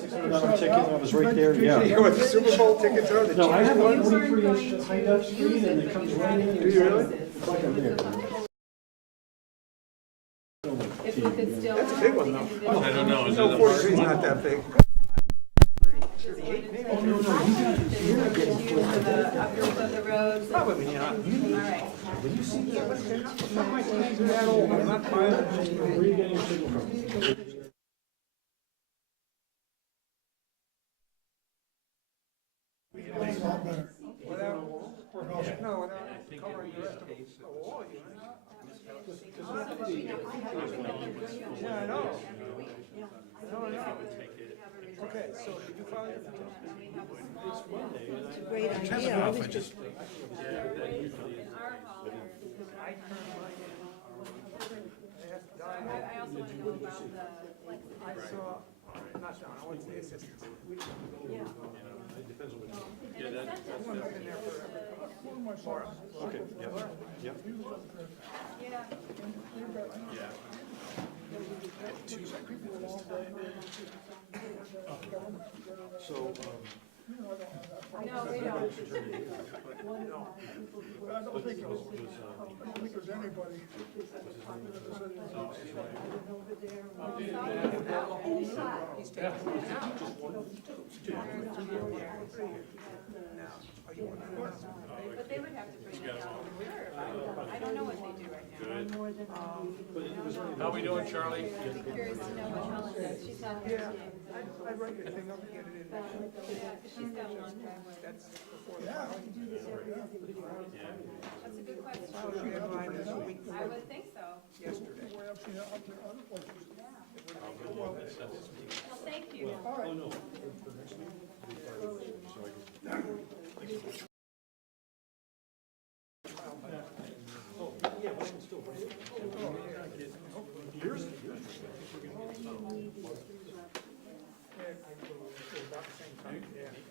ticket, I was right there, yeah. You know what the Super Bowl tickets are? The No, I cheap have a ones? 43-inch high def screen and it comes right in. Do you really? It's like I'm there. If we could still. That's a big one, though. I don't know, is it No, the 43 is not that big. Oh, no, no, you got it. You're not getting For the upper of the roads. Probably not. All right. When you see that, Not my kids are that old. I'm not buying them. where are you getting your signal from? No, without covering the rest of the wall, you know. Yeah, I know. I know. Okay, so did you find it? Great idea. I just, I also want to know about the, like, I saw, not John, I went to the assistant. yeah. Okay, yeah, yeah. Yeah. So, No, we don't. I don't think there's anybody. But they would have to bring it down the curve. I don't know what they do right now. how we doing, Charlie? I'd be curious to know what Helen does. She's not here. I write the thing up and get it in. Yeah, 'cause she's got a long driveway. That's before the final. That's a good question. She had mine this week I would think so. yesterday. Well, thank you.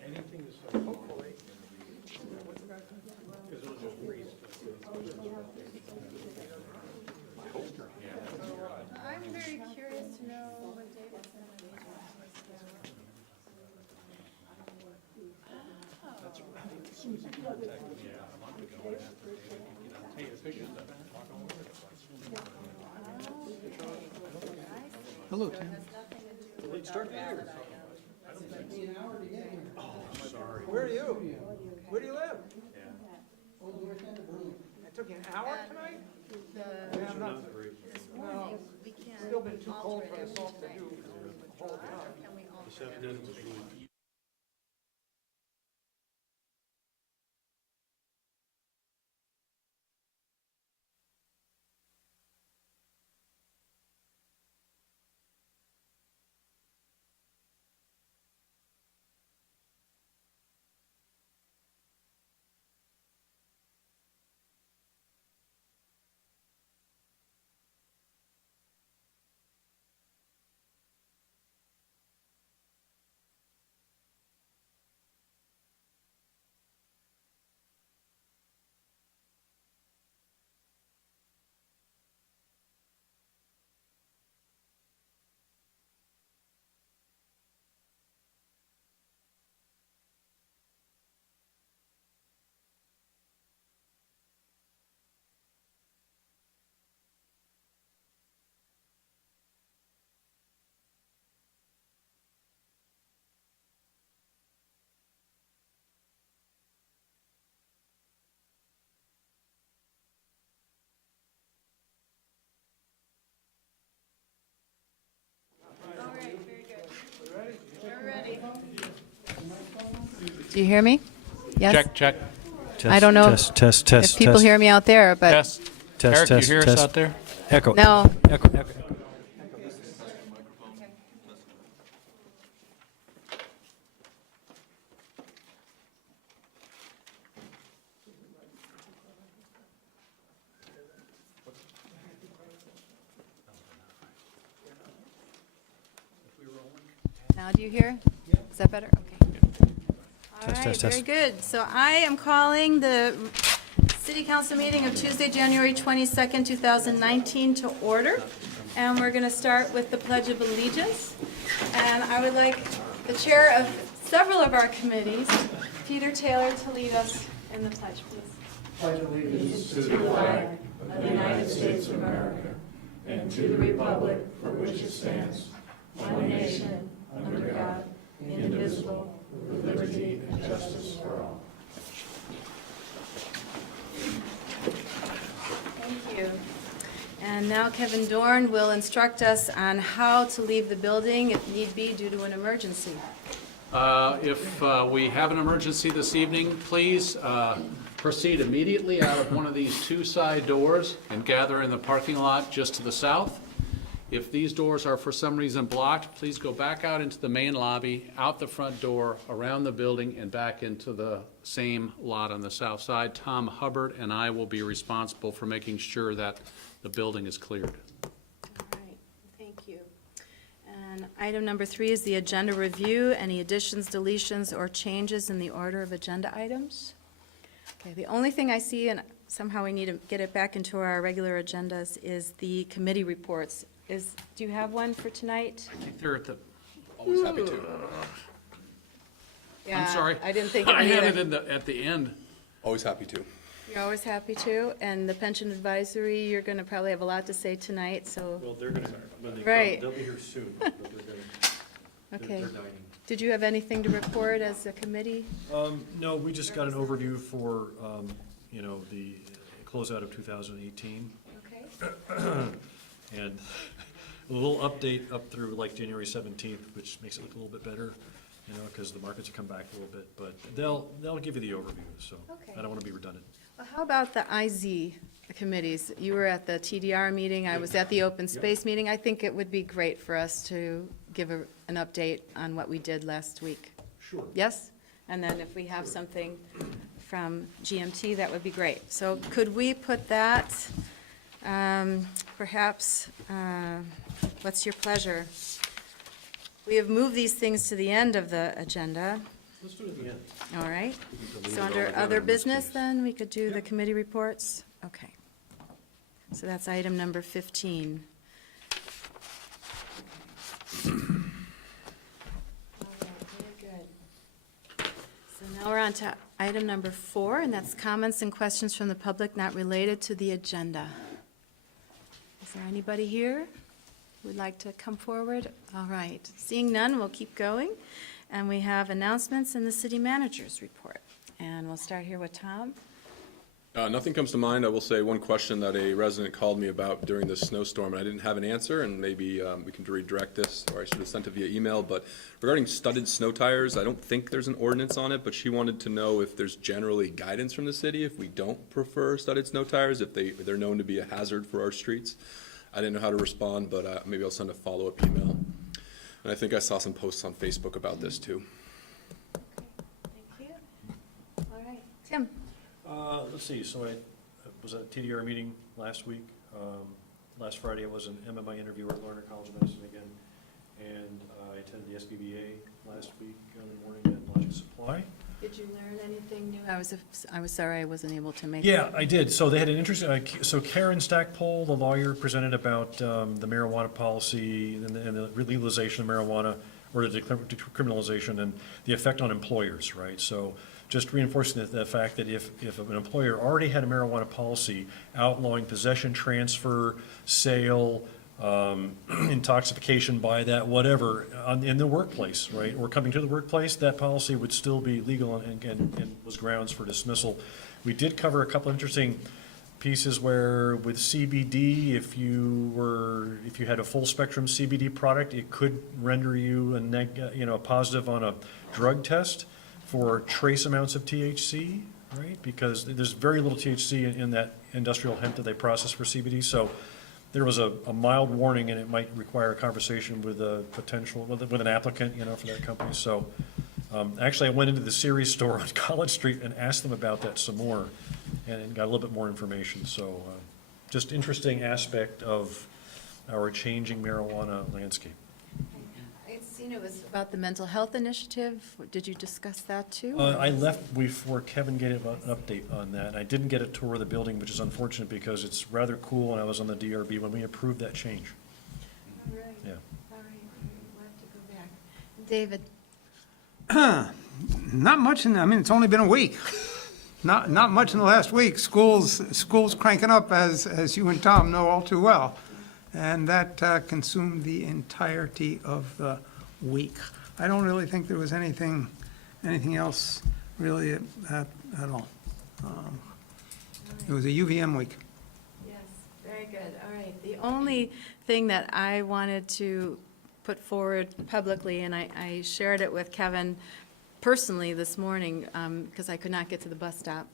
anything is, Hopefully. What's the guy? because it'll just freeze. I'm very curious to know what Davidson and Hello, Tim. Late start here. Where are you? Where do you live? It took you an hour tonight? Yeah, I'm not. No, We can't still been too cold alter for it the every salt to time. do. Hold on. Can we alter This afternoon was really All right, very good. We're ready. Do you hear me? Yes? Check. I don't know Test, if people hear me out there, but Test. Test, Eric, you hear us test. out there? Echo. no. Echo, echo. Now do you hear? Is that better? Okay. All right, test, very test. good. So I am calling the City Council meeting of Tuesday, January 22nd, 2019 to order. And we're going to start with the Pledge of Allegiance. And I would like the chair of several of our committees, Peter Taylor, to lead us in the pledge, please. Pledge allegiance to the flag of the United States of America and to the republic for which it stands, one nation, under God, indivisible, with liberty and justice for all. Thank you. And now Kevin Dorn will instruct us on how to leave the building if need be due to an emergency. If we have an emergency this evening, please proceed immediately out of one of these two side doors and gather in the parking lot just to the south. If these doors are for some reason blocked, please go back out into the main lobby, out the front door, around the building, and back into the same lot on the south side. Tom Hubbard and I will be responsible for making sure that the building is cleared. All right, thank you. And item number 3 is the agenda review. Any additions, deletions, or changes in the order of agenda items? Okay, the only thing I see, and somehow we need to get it back into our regular agendas, is the committee reports. Do you have one for tonight? I think they're at the, Always happy to. Yeah, I'm sorry. I didn't think of I it had either. it at the end. Always happy to. You're always happy to. And the pension advisory, you're going to probably have a lot to say tonight, so, Well, they're gonna, when they Right. come, they'll be here soon, but they're okay. dining. Did you have anything to report as a committee? No, we just got an overview for, you know, the closeout of 2018, Okay. and a little update up through like January 17th, which makes it look a little bit better, you know, because the markets have come back a little bit, but they'll give you the overview, so Okay. I don't want to be redundant. Well, how about the IZ committees? You were at the TDR meeting, I was at the open space meeting. I think it would be great for us to give an update on what we did last week. Sure. Yes? And then if we have something from GMT, that would be great. So could we put that, perhaps, what's your pleasure? We have moved these things to the end of the agenda. Let's do it at the end. All right. delete So it under altogether other in this business, case. then, we could do the committee reports? Okay. So that's item number 15. All right, very good. So now we're on to item number 4, and that's comments and questions from the public not related to the agenda. Is there anybody here who would like to come forward? All right. Seeing none, we'll keep going. And we have announcements in the city manager's report. And we'll start here with Tom. Nothing comes to mind. I will say one question that a resident called me about during this snowstorm, and I didn't have an answer, and maybe we can redirect this, or I should have sent it via email, but regarding studded snow tires, I don't think there's an ordinance on it, but she wanted to know if there's generally guidance from the city if we don't prefer studded snow tires, if they're known to be a hazard for our streets. I didn't know how to respond, but maybe I'll send a follow-up email. And I think I saw some posts on Facebook about this too. Thank you. All right. Tim? Let's see, so I was at a TDR meeting last week. Last Friday, I was an MMI interviewer at Lerner College of Medicine again, and I attended the SBBA last week in the morning at Logic Supply. Did you learn anything new? I was sorry I wasn't able to make it. Yeah, I did. So they had an interesting, so Karen Stackpole, the lawyer, presented about the marijuana policy and the legalization of marijuana, or the decriminalization and the effect on employers, right? So just reinforcing the fact that if an employer already had a marijuana policy outlawing possession, transfer, sale, intoxication by that, whatever, in the workplace, right, or coming to the workplace, that policy would still be legal and was grounds for dismissal. We did cover a couple of interesting pieces where with CBD, if you had a full spectrum CBD product, it could render you a positive on a drug test for trace amounts of THC, right? Because there's very little THC in that industrial hemp that they process for CBD. So there was a mild warning, and it might require a conversation with a potential, with an applicant, for that company. So actually, I went into the Ceres store on College Street and asked them about that some more, and got a little bit more information. So just interesting aspect of our changing marijuana landscape. I'd seen it was about the mental health initiative. Did you discuss that too? I left before Kevin gave an update on that. I didn't get a tour of the building, which is unfortunate because it's rather cool, and I was on the DRB when we approved that change. All right. Yeah. All right. We'll have to go back. David? Not much I mean, it's only been a week. Not much in the last week. School's cranking up, as you and Tom know all too well. And that consumed the entirety of the week. I don't really think there was anything else really at all. It was a UVM week. Yes, very good, all right. The only thing that I wanted to put forward publicly, and I shared it with Kevin personally this morning, because I could not get to the bus stop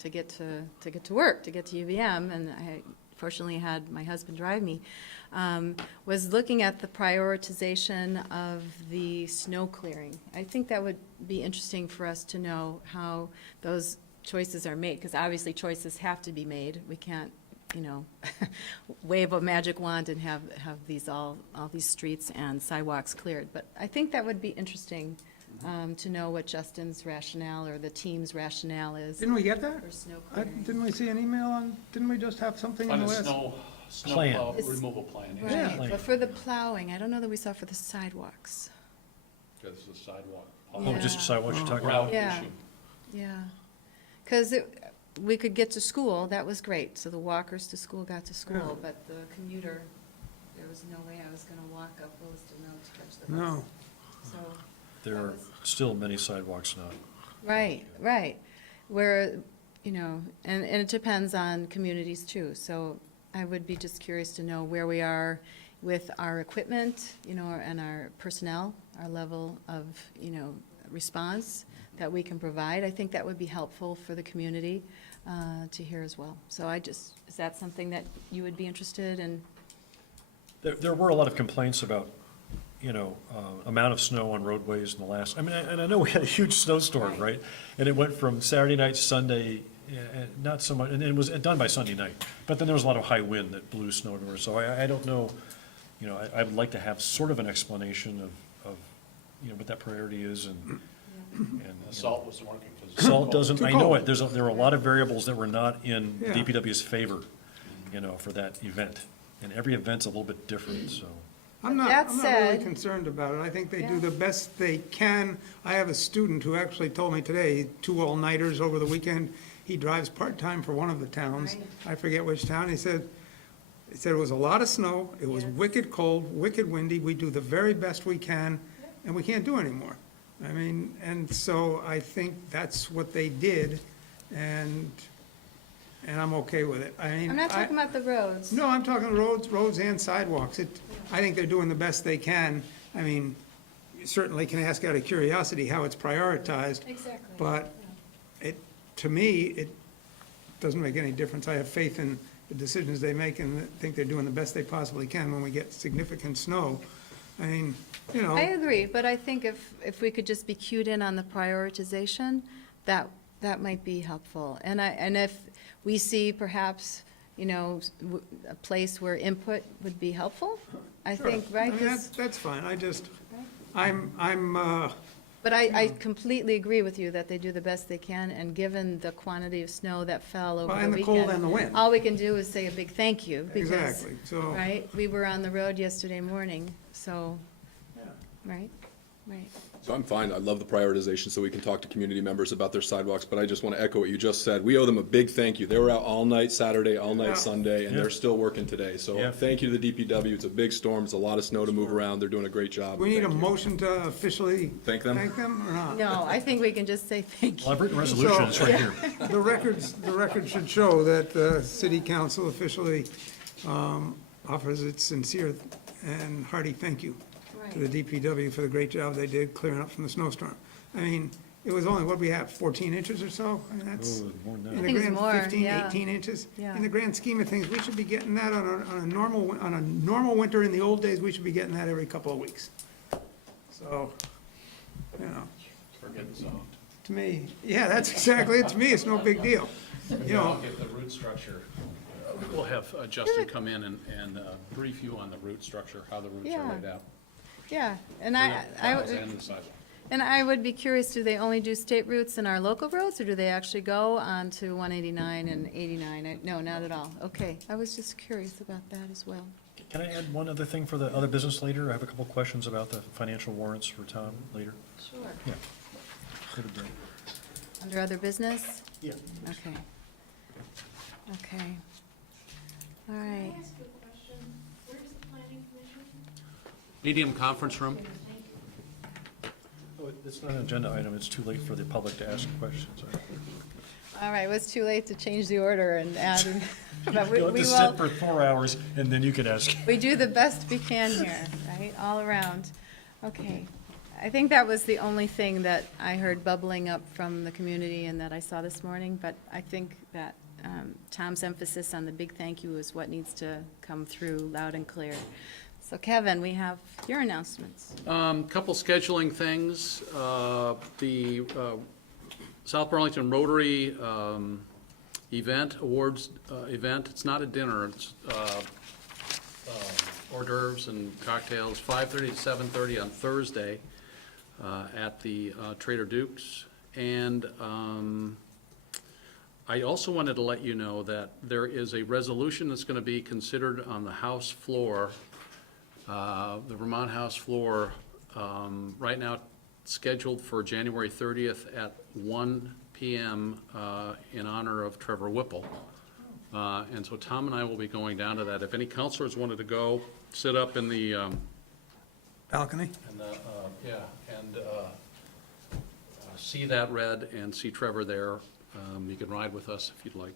to get to work, to get to UVM, and I fortunately had my husband drive me, was looking at the prioritization of the snow clearing. I think that would be interesting for us to know how those choices are made, because obviously choices have to be made. We can't, wave a magic wand and have these all these streets and sidewalks cleared. But I think that would be interesting to know what Justin's rationale or the team's rationale is Didn't we get that? for snow clearing. Didn't we see an email on, didn't we just have something in On the the last? snow Plan. plow It's- removal plan. Yeah. Right, but for the plowing, I don't know that we saw for the sidewalks. Because the sidewalk. Oh, just sidewalks you're talking Route about? Yeah. issue. Yeah, because we could get to school, that was great, so the walkers to school got to school, but the commuter, there was no way I was gonna walk up Williston Road to catch the bus. No. So, There that are was- still many sidewalks not. right, where, and it depends on communities too, so I would be just curious to know where we are with our equipment, and our personnel, our level of, response that we can provide. I think that would be helpful for the community to hear as well. So is that something that you would be interested in? There were a lot of complaints about, amount of snow on roadways in the last, and I know we had a huge snowstorm, right? And it went from Saturday night to Sunday, not so much, and it was done by Sunday night. But then there was a lot of high wind that blew snow everywhere, so I don't know, I would like to have sort of an explanation of what that priority is and. The salt was working. 'cause Salt doesn't, Too I know cold. it, there are a lot of variables that were not in Yeah. DPW's favor, for that event. And every event's a little bit different, so. I'm But not that really said- concerned about it. I think they do Yeah. the best they can. I have a student who actually told me today, 2 all-nighters over the weekend. He drives part-time for one of the towns. Right. I forget which town. He said it was a lot of snow. It was Yeah. wicked cold, wicked windy. We do the very best we can, and we can't do anymore. And so I think that's what they did, and I'm okay with it. I'm not talking about the roads. No, I'm talking roads and sidewalks. I think they're doing the best they can. You certainly can ask out of curiosity how it's prioritized, Exactly. but to me, it doesn't make any difference. I have faith in the decisions they make and think they're doing the best they possibly can when we get significant snow. I agree, but I think if we could just be cued in on the prioritization, that might be helpful. And if we see perhaps, a place where input would be helpful, I think, right? 'Cause- That's fine. But I completely agree with you that they do the best they can, and given the quantity of snow that fell over the And weekend. the cold and the wind. All we can do is say a big thank you, because, Exactly, so. right, we were on the road yesterday morning, so, right. So I'm fine. I love the prioritization so we can talk to community members about their sidewalks, but I just want to echo what you just said. We owe them a big thank you. They were out all night Saturday, all Yeah. night Sunday, and Yeah. they're still working today. So Yeah. thank you to the DPW. It's a big storm. It's a lot of snow to move around. They're doing a great job. We need a Thank you. motion to officially Thank them? or not? No, I think we can just say thank Well, you. I've written a resolution, it's right here. The record should show that the city council officially offers its sincere and hearty thank you to the DPW for the great job they did clearing up from the snowstorm. It was only, what we have, 14 inches or so? That's, Oh, more than that. in I the think it's grand, more, 15, yeah. 18 inches? Yeah. In the grand scheme of things, we should be getting that on a normal winter. In the old days, we should be getting that every couple of weeks. So, We're getting zoned. to me, yeah, that's exactly it. To me, it's no big deal. I'll get the root structure. We'll have Justin come in and brief you on the root structure, how the roots Yeah. are laid out. Yeah, and For the plows and the sidewalk. And I would be curious, do they only do state routes in our local roads, or do they actually go on to 189 and 89? No, not at all. Okay, I was just curious about that as well. Can I add one other thing for the other business later? I have a couple questions about the financial warrants for Tom later. Sure. Yeah. That'd be great. Under other business? Yeah. Okay. Okay. All right. Can I ask you a question? Where's the planning commission? Medium conference room? Oh, it's not an agenda item. It's too late for the public to ask questions. All right, well, it's too late to change the order and add, but we You'll have we to will, sit for 4 hours, and then you can ask. we do the best we can here, right, all around. Okay. I think that was the only thing that I heard bubbling up from the community and that I saw this morning, but I think that Tom's emphasis on the big thank you is what needs to come through loud and clear. So Kevin, we have your announcements. Couple scheduling things. The South Burlington Rotary awards event. It's not a dinner. It's hors d'oeuvres and cocktails, 5:30 to 7:30 on Thursday at the Trader Duke's. And I also wanted to let you know that there is a resolution that's going to be considered on the House floor, the Vermont House floor, right now scheduled for January 30th at 1 p.m. In honor of Trevor Whipple. And so Tom and I will be going down to that. If any counselors wanted to go, sit up in the, Balcony? see that read and see Trevor there. You can ride with us if you'd like.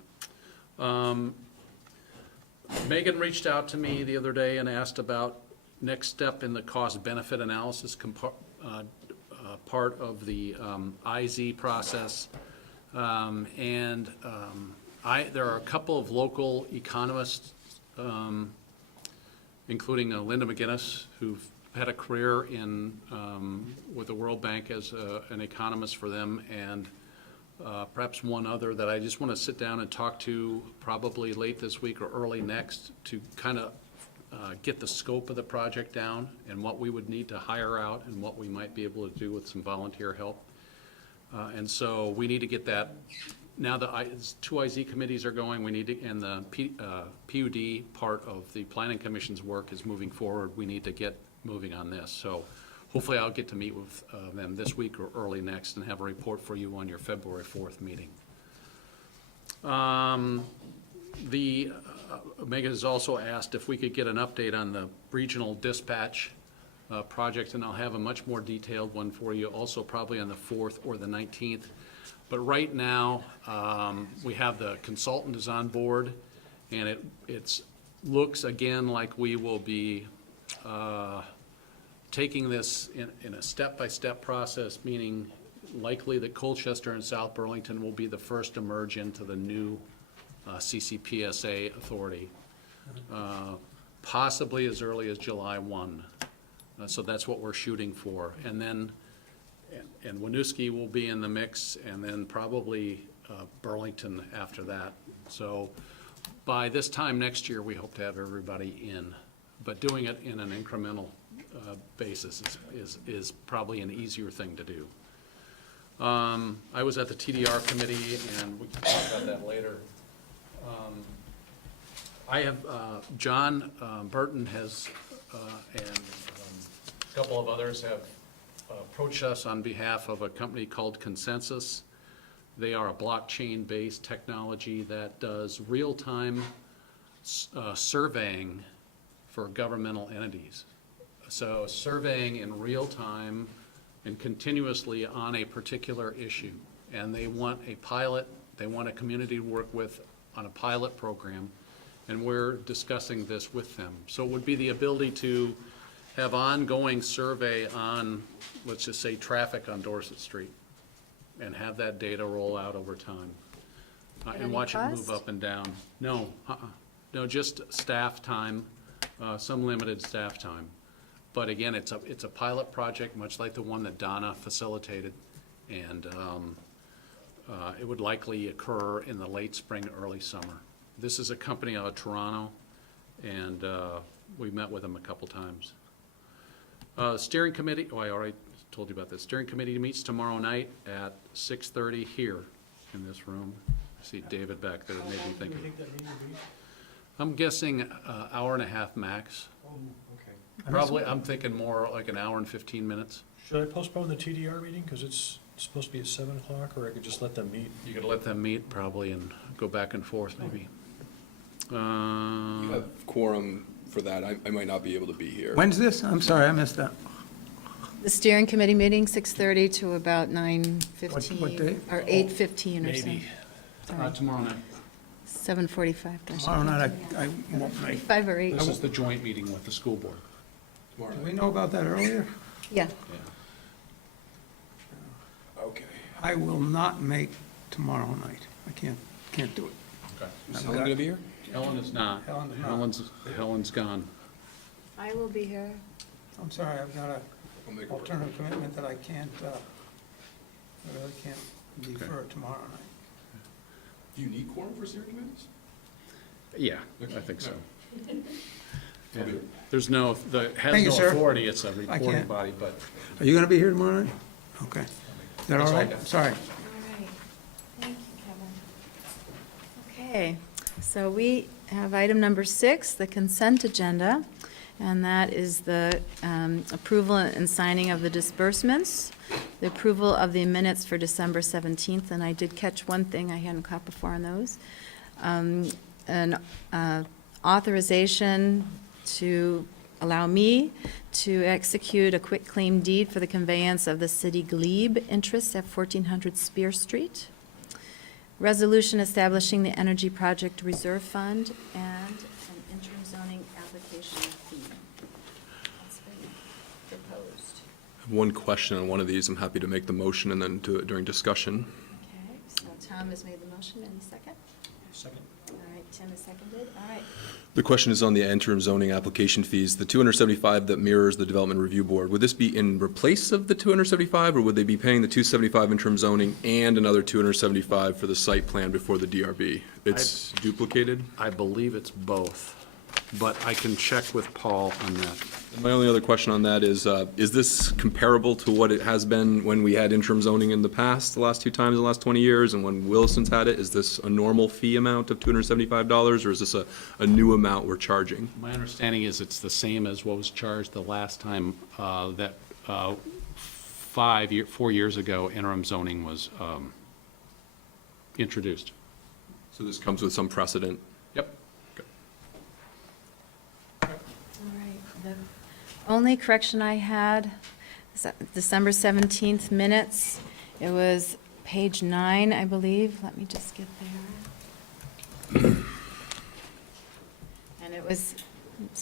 Megan reached out to me the other day and asked about next step in the cost-benefit analysis part of the IZ process. There are a couple of local economists, including Linda McGinnis, who've had a career in with the World Bank as an economist for them, and perhaps one other that I just want to sit down and talk to probably late this week or early next to kind of get the scope of the project down and what we would need to hire out and what we might be able to do with some volunteer help. And so we need to get that. Now the two IZ committees are going, we need to, and the PUD part of the Planning Commission's work is moving forward. We need to get moving on this. So hopefully I'll get to meet with them this week or early next and have a report for you on your February 4th meeting. Megan has also asked if we could get an update on the regional dispatch project, and I'll have a much more detailed one for you also probably on the 4th or the 19th. But right now, we have the consultant is on board, and it looks again like we will be taking this in a step-by-step process, meaning likely that Colchester and South Burlington will be the first to merge into the new CCPSA authority, possibly as early as July 1. So that's what we're shooting for. And then, and Winooski will be in the mix, and then probably Burlington after that. So by this time next year, we hope to have everybody in. But doing it in an incremental basis is probably an easier thing to do. I was at the TDR committee, and we can talk about that later. I have, John Burton has, and a couple of others have approached us on behalf of a company called Consensus. They are a blockchain-based technology that does real-time surveying for governmental entities. So surveying in real time and continuously on a particular issue. And they want a pilot, they want a community to work with on a pilot program, and we're discussing this with them. So it would be the ability to have ongoing survey on, let's just say, traffic on Dorset Street, and have that data roll out over time. And any watch it move cost? up and down. No, no, just staff time, some limited staff time. But again, it's a pilot project, much like the one that Donna facilitated, and it would likely occur in the late spring, early summer. This is a company out of Toronto, and we met with them a couple times. Steering committee, I already told you about this. Steering committee meets tomorrow night at 6:30 here in this room. I see David back there, maybe thinking. I'm guessing hour and a half max. Okay. Probably, I'm thinking more like an hour and 15 minutes. Should I postpone the TDR meeting, because it's supposed to be at 7 o'clock, or I could just let them meet? You could let them meet probably and go back and forth maybe. You have quorum for that. I might not be able to be here. When's this? I'm sorry, I missed that. The steering committee meeting, 6:30 to about 9:15. What day? Or 8:15 or so. Maybe. Tomorrow night. 7:45. gosh. Tomorrow night, I won't make. 5 or 8. This is the joint meeting with the school board. Tomorrow Did night. we know about that earlier? Yeah. Okay. I will not make tomorrow night. I can't do it. Okay. Is Helen gonna be here? Helen is not. Helen's not. Helen's gone. I will be here. I'm sorry, I've got a I'll make it work. alternative commitment that I really can't defer tomorrow night. Do you need quorum for steering committees? Yeah, I think so. Okay. Yeah. There's no, has Thank you, no sir. authority, it's a reporting can't. body, but Are you gonna be here tomorrow night? Okay. Is that That's all all I right? got. All Sorry. right. Thank you, Kevin. Okay, so we have item number 6, the consent agenda, and that is the approval and signing of the disbursements, the approval of the minutes for December 17th, and I did catch one thing I hadn't caught before on those. An authorization to allow me to execute a quitclaim deed for the conveyance of the city glebe interest at 1400 Spear Street. Resolution establishing the Energy Project Reserve Fund and an interim zoning application fee. That's been proposed. One question on one of these. I'm happy to make the motion and then do it during discussion. Okay, so Tom has made the motion. Any second? Second. All right, Tim has seconded. All right. The question is on the interim zoning application fees, the 275 that mirrors the Development Review Board. Would this be in replace of the 275, or would they be paying the 275 interim zoning and another 275 for the site plan before the DRB? It's duplicated? I believe it's both. But I can check with Paul on that. My only other question on that is this comparable to what it has been when we had interim zoning in the past, the last 2 times in the last 20 years, and when Wilson's had it? Is this a normal fee amount of $275, or is this a new amount we're charging? My understanding is it's the same as what was charged the last time that 4 years ago interim zoning was introduced. So this comes with some precedent? Yep. All right. The only correction I had is that December 17th minutes. It was page 9, I believe. Let me just get there. And it's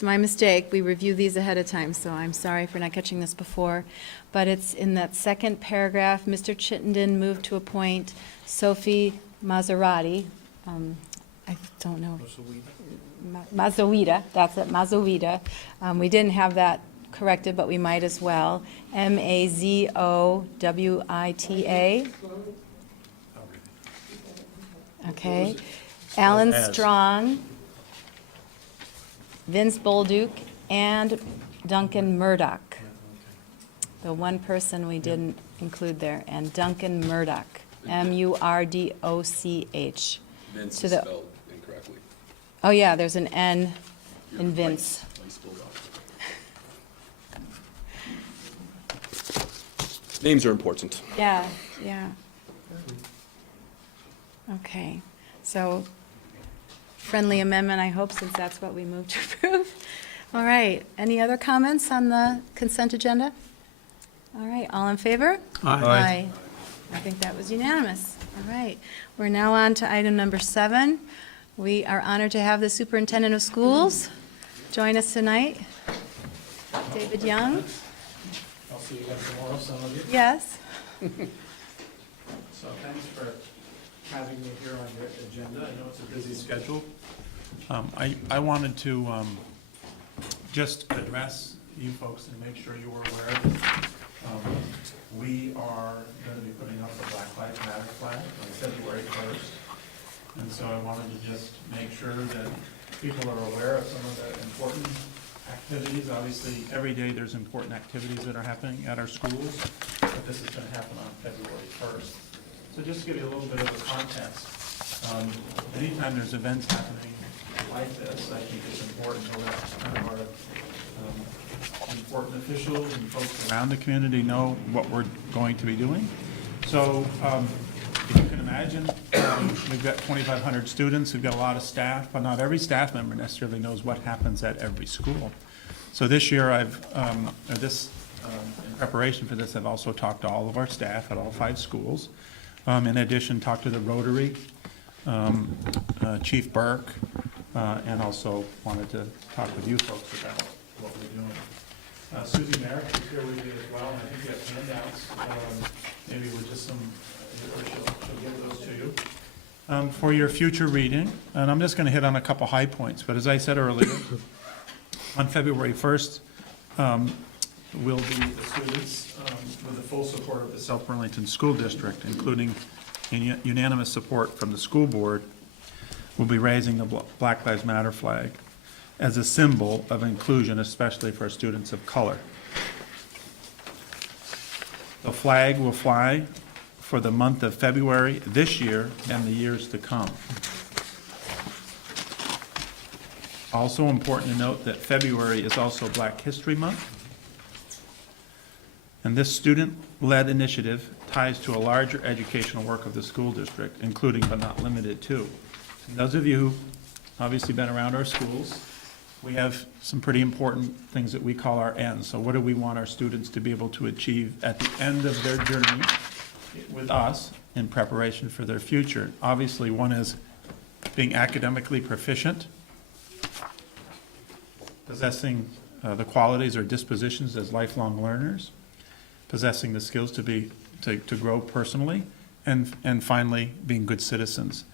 my mistake. We review these ahead of time, so I'm sorry for not catching this before. But it's in that second paragraph, Mr. Chittenden moved to appoint Sophie Maserati. I don't know. Mazowita, that's it, Mazowita. We didn't have that corrected, but we might as well. Mazowita. Okay. Alan As. Strong, Vince Bolduc, and Duncan Murdoch. The one person we didn't include there, and Duncan Murdoch, Murdoch. Vince To is the- spelled incorrectly. Oh, yeah, there's an N in Vince. Names are important. Yeah, yeah. Okay, so friendly amendment, I hope, since that's what we moved to approve. All right, any other comments on the consent agenda? All right, all in favor? Aye. I think that was unanimous. All right, we're now on to item number 7. We are honored to have the superintendent of schools join us tonight. David Young? I'll see you guys tomorrow, some of you. Yes? So thanks for having me here on your agenda. I know it's a busy schedule. I wanted to just address you folks and make sure you were aware that we are going to be putting up the Black Lives Matter flag on February 1st. And so I wanted to just make sure that people are aware of some of the important activities. Obviously, every day there's important activities that are happening at our schools, but this is going to happen on February 1st. So just to give you a little bit of the context, anytime there's events happening like this, I think it's important to let kind of our important officials and folks around the community know what we're going to be doing. So if you can imagine, we've got 2,500 students, we've got a lot of staff, but not every staff member necessarily knows what happens at every school. So this year in preparation for this, I've also talked to all of our staff at all 5 schools. In addition, talked to the Rotary, Chief Burke, and also wanted to talk with you folks about what we're doing. Susie Merrick is here with you as well, and I think you have handouts, maybe with just some, or she'll give those to you, for your future reading. And I'm just gonna hit on a couple high points, but as I said earlier, on February 1st, will be the students, with the full support of the South Burlington School District, including unanimous support from the school board, will be raising the Black Lives Matter flag as a symbol of inclusion, especially for students of color. The flag will fly for the month of February this year and the years to come. Also important to note that February is also Black History Month. And this student-led initiative ties to a larger educational work of the school district, including but not limited to. And those of you who obviously been around our schools, we have some pretty important things that we call our ends. So what do we want our students to be able to achieve at the end of their journey with us in preparation for their future? Obviously, one is being academically proficient, possessing the qualities or dispositions as lifelong learners, possessing the skills to grow personally, and finally, being good citizens.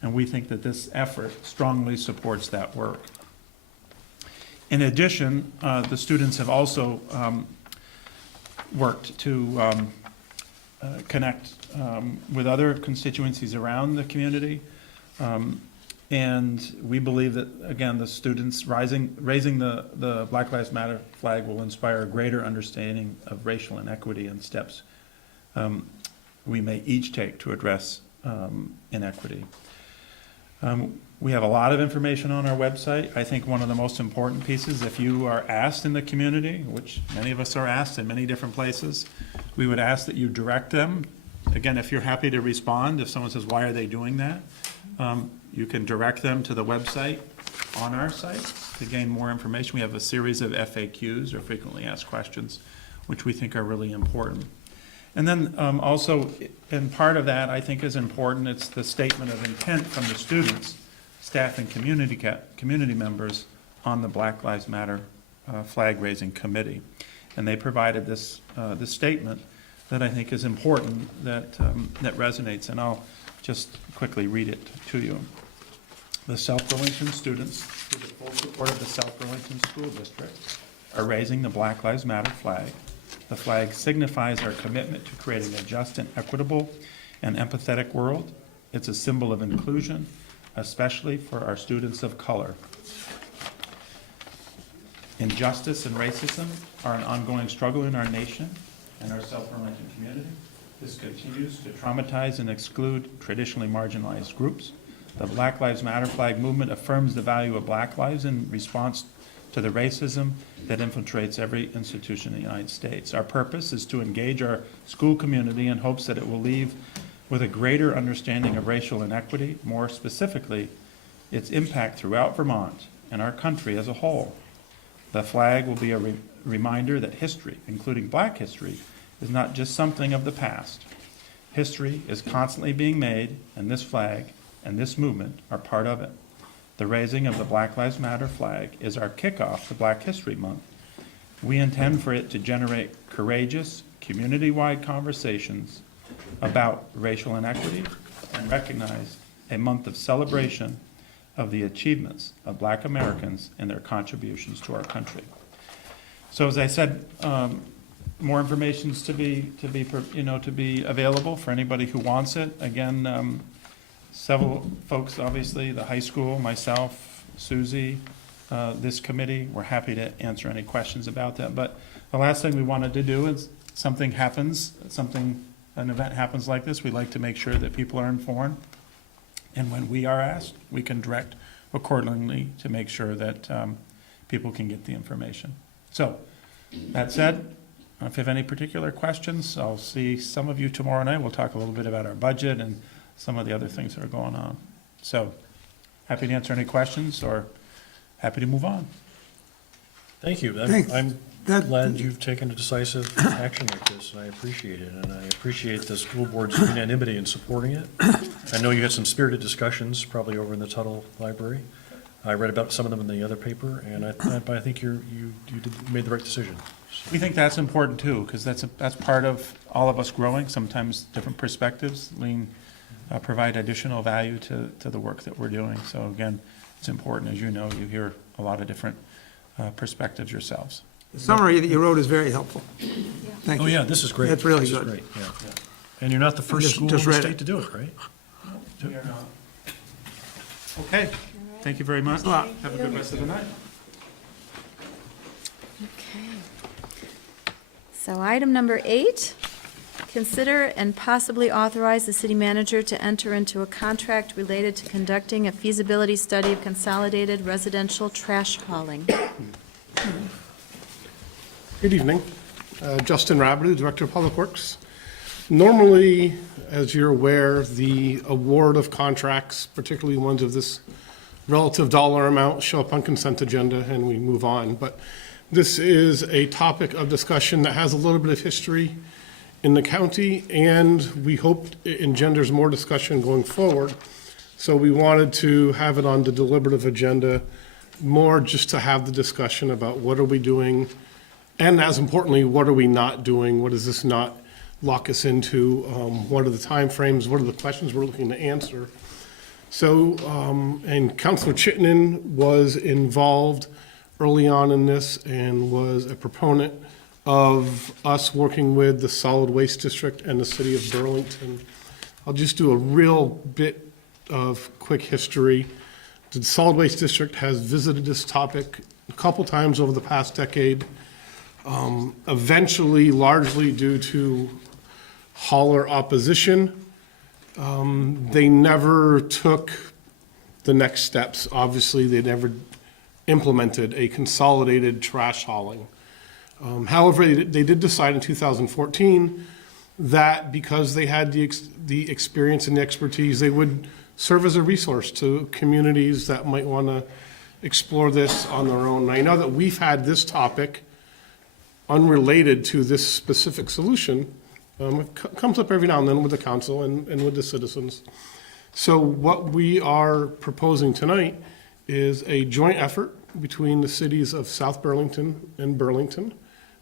And we think that this effort strongly supports that work. In addition, the students have also worked to connect with other constituencies around the community. And we believe that, again, the students raising the Black Lives Matter flag will inspire a greater understanding of racial inequity and steps we may each take to address inequity. We have a lot of information on our website. I think one of the most important pieces, if you are asked in the community, which many of us are asked in many different places, we would ask that you direct them. Again, if you're happy to respond, if someone says, why are they doing that? You can direct them to the website on our site to gain more information. We have a series of FAQs, or frequently asked questions, which we think are really important. And then also, and part of that I think is important, it's the statement of intent from the students, staff, and community members on the Black Lives Matter flag raising committee. And they provided this statement that I think is important, that resonates, and I'll just quickly read it to you. The South Burlington students, with the full support of the South Burlington School District, are raising the Black Lives Matter flag. The flag signifies our commitment to creating a just and equitable and empathetic world. It's a symbol of inclusion, especially for our students of color. Injustice and racism are an ongoing struggle in our nation and our South Burlington community. This continues to traumatize and exclude traditionally marginalized groups. The Black Lives Matter flag movement affirms the value of Black lives in response to the racism that infiltrates every institution in the United States. Our purpose is to engage our school community in hopes that it will leave with a greater understanding of racial inequity, more specifically, its impact throughout Vermont and our country as a whole. The flag will be a reminder that history, including Black history, is not just something of the past. History is constantly being made, and this flag and this movement are part of it. The raising of the Black Lives Matter flag is our kickoff to Black History Month. We intend for it to generate courageous, community-wide conversations about racial inequity and recognize a month of celebration of the achievements of Black Americans and their contributions to our country. So as I said, more information is to be available for anybody who wants it. Again, several folks, obviously, the high school, myself, Susie, this committee, we're happy to answer any questions about that. But the last thing we wanted to do is an event happens like this, we like to make sure that people are informed. And when we are asked, we can direct accordingly to make sure that people can get the information. So, that said, if you have any particular questions, I'll see some of you tomorrow night. We'll talk a little bit about our budget and some of the other things that are going on. So, happy to answer any questions or happy to move on. Thank you. Thanks. I'm That- glad you've taken a decisive action like this, and I appreciate it. And I appreciate the school board's unanimity in supporting it. I know you had some spirited discussions, probably over in the Tuttle Library. I read about some of them in the other paper, and I think you made the right decision. We think that's important too, because that's part of all of us growing. Sometimes different perspectives provide additional value to the work that we're doing. So again, it's important, as you know, you hear a lot of different perspectives yourselves. The summary that you wrote is very helpful. Thank you. Oh, yeah, this is great. That's really This is good. great, yeah. And you're not the first Just- school in just the read state it. to do it, right? Okay, thank you very much. a lot. Have a good rest of the night. Okay. So item number 8, consider and possibly authorize the city manager to enter into a contract related to conducting a feasibility study of consolidated residential trash hauling. Good evening. Justin Rabidou, Director of Public Works. Normally, as you're aware, the award of contracts, particularly ones of this relative dollar amount, show up on consent agenda and we move on. But this is a topic of discussion that has a little bit of history in the county, and we hope it engenders more discussion going forward. So we wanted to have it on the deliberative agenda, more just to have the discussion about what are we doing, and as importantly, what are we not doing? What does this not lock us into? What are the timeframes? What are the questions we're looking to answer? So, and Councilor Chittenden was involved early on in this and was a proponent of us working with the Solid Waste District and the City of Burlington. I'll just do a real bit of quick history. The Solid Waste District has visited this topic a couple times over the past decade. Eventually, largely due to hauler opposition, they never took the next steps. Obviously, they never implemented a consolidated trash hauling. However, they did decide in 2014 that because they had the experience and the expertise, they would serve as a resource to communities that might want to explore this on their own. And I know that we've had this topic unrelated to this specific solution. It comes up every now and then with the council and with the citizens. So what we are proposing tonight is a joint effort between the cities of South Burlington and Burlington.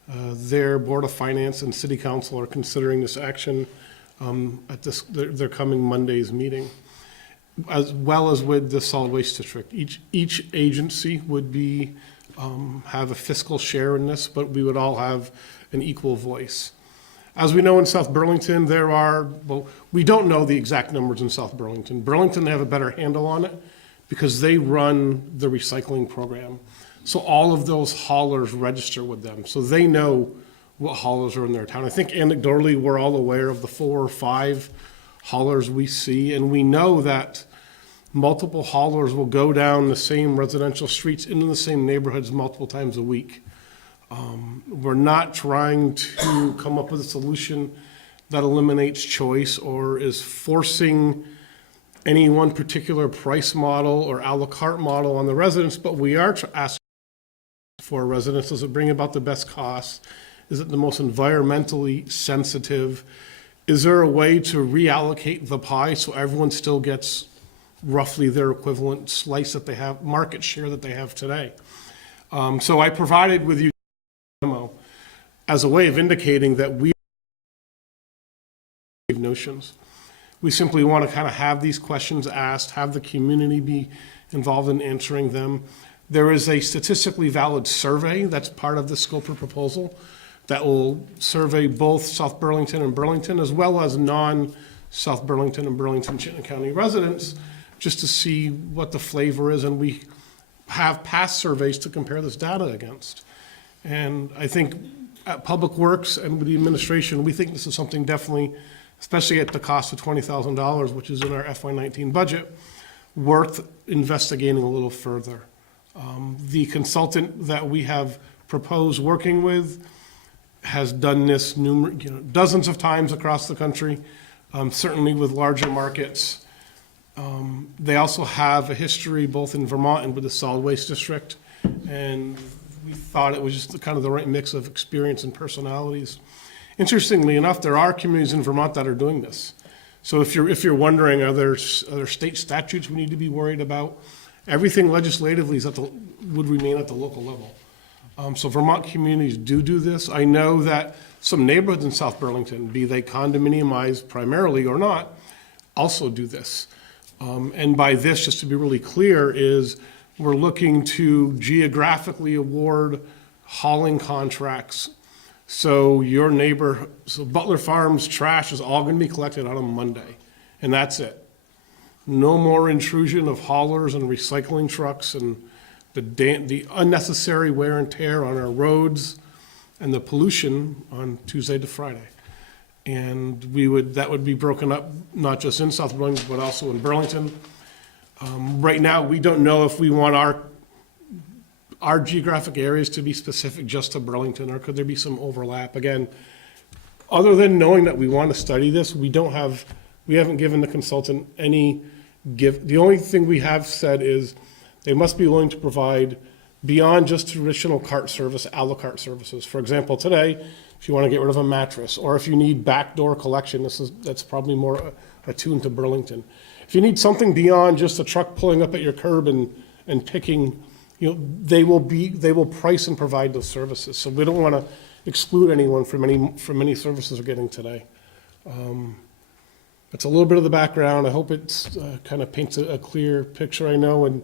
Their Board of Finance and City Council are considering this action at their coming Monday's meeting, as well as with the Solid Waste District. Each agency would be have a fiscal share in this, but we would all have an equal voice. As we know in South Burlington, we don't know the exact numbers in South Burlington. Burlington, they have a better handle on it because they run the recycling program. So all of those haulers register with them. So they know what haulers are in their town. I think anecdotally, we're all aware of the 4 or 5 haulers we see, and we know that multiple haulers will go down the same residential streets into the same neighborhoods multiple times a week. We're not trying to come up with a solution that eliminates choice or is forcing any one particular price model or a la carte model on the residents, but we are asking for residents, does it bring about the best cost? Is it the most environmentally sensitive? Is there a way to reallocate the pie so everyone still gets roughly their equivalent slice that they have, market share that they have today? So I provided with you a memo as a way of indicating that we have notions. We simply want to kind of have these questions asked, have the community be involved in answering them. There is a statistically valid survey that's part of the scope of proposal that will survey both South Burlington and Burlington, as well as non-South Burlington and Burlington-Chittenden County residents, just to see what the flavor is, and we have past surveys to compare this data against. And I think at Public Works and with the administration, we think this is something definitely, especially at the cost of $20,000, which is in our FY19 budget, worth investigating a little further. The consultant that we have proposed working with has done this dozens of times across the country, certainly with larger markets. They also have a history both in Vermont and with the solid waste district, and we thought it was just kind of the right mix of experience and personalities. Interestingly enough, there are communities in Vermont that are doing this. So if you're wondering, are there state statutes we need to be worried about? Everything legislatively would remain at the local level. So Vermont communities do this. I know that some neighborhoods in South Burlington, be they condominiumized primarily or not, also do this. And by this, just to be really clear, is we're looking to geographically award hauling contracts. So Butler Farms trash is all gonna be collected on a Monday, and that's it. No more intrusion of haulers and recycling trucks and the unnecessary wear and tear on our roads and the pollution on Tuesday to Friday. And that would be broken up, not just in South Burlington, but also in Burlington. Right now, we don't know if we want our geographic areas to be specific just to Burlington, or could there be some overlap? Again, other than knowing that we want to study this, we haven't given the consultant any the only thing we have said is they must be willing to provide beyond just traditional cart service, a la carte services. For example, today, if you want to get rid of a mattress, or if you need backdoor collection, that's probably more attuned to Burlington. If you need something beyond just a truck pulling up at your curb and picking, they will price and provide those services. So we don't want to exclude anyone from any services we're getting today. That's a little bit of the background. I hope it kind of paints a clear picture. I know, and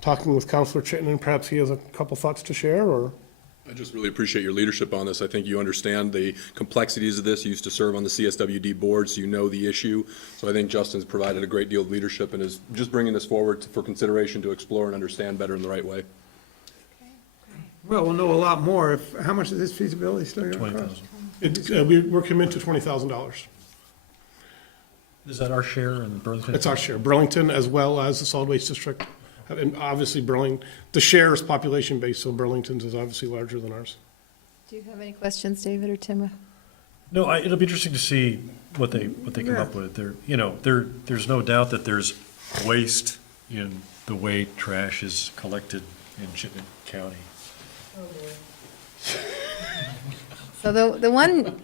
talking with Councilor Chittenden, perhaps he has a couple thoughts to share, or? I just really appreciate your leadership on this. I think you understand the complexities of this. You used to serve on the CSWD board, so you know the issue. So I think Justin's provided a great deal of leadership and is just bringing this forward for consideration to explore and understand better in the right way. Well, we'll know a lot more how much is this feasibility study going to cost? We're committed to $20,000. Is that our share in Burlington? It's our share. Burlington, as well as the solid waste district. And obviously the share is population-based, so Burlington's is obviously larger than ours. Do you have any questions, David or Tim? No, it'll be interesting to see what they come up with. There's no doubt that there's waste in the way trash is collected in Chittenden County. So the one,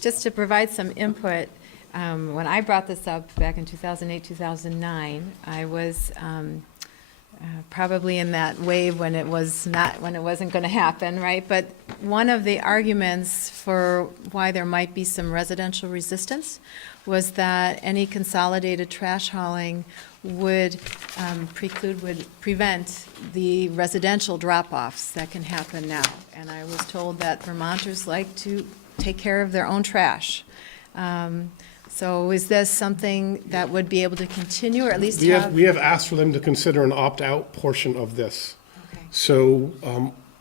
just to provide some input, when I brought this up back in 2008, 2009, I was probably in that wave when it wasn't going to happen, right? But one of the arguments for why there might be some residential resistance was that any consolidated trash hauling would prevent the residential drop-offs that can happen now. And I was told that Vermonters like to take care of their own trash. So is this something that would be able to continue, or at least have? We have asked for them to consider an opt-out portion of this. Okay. So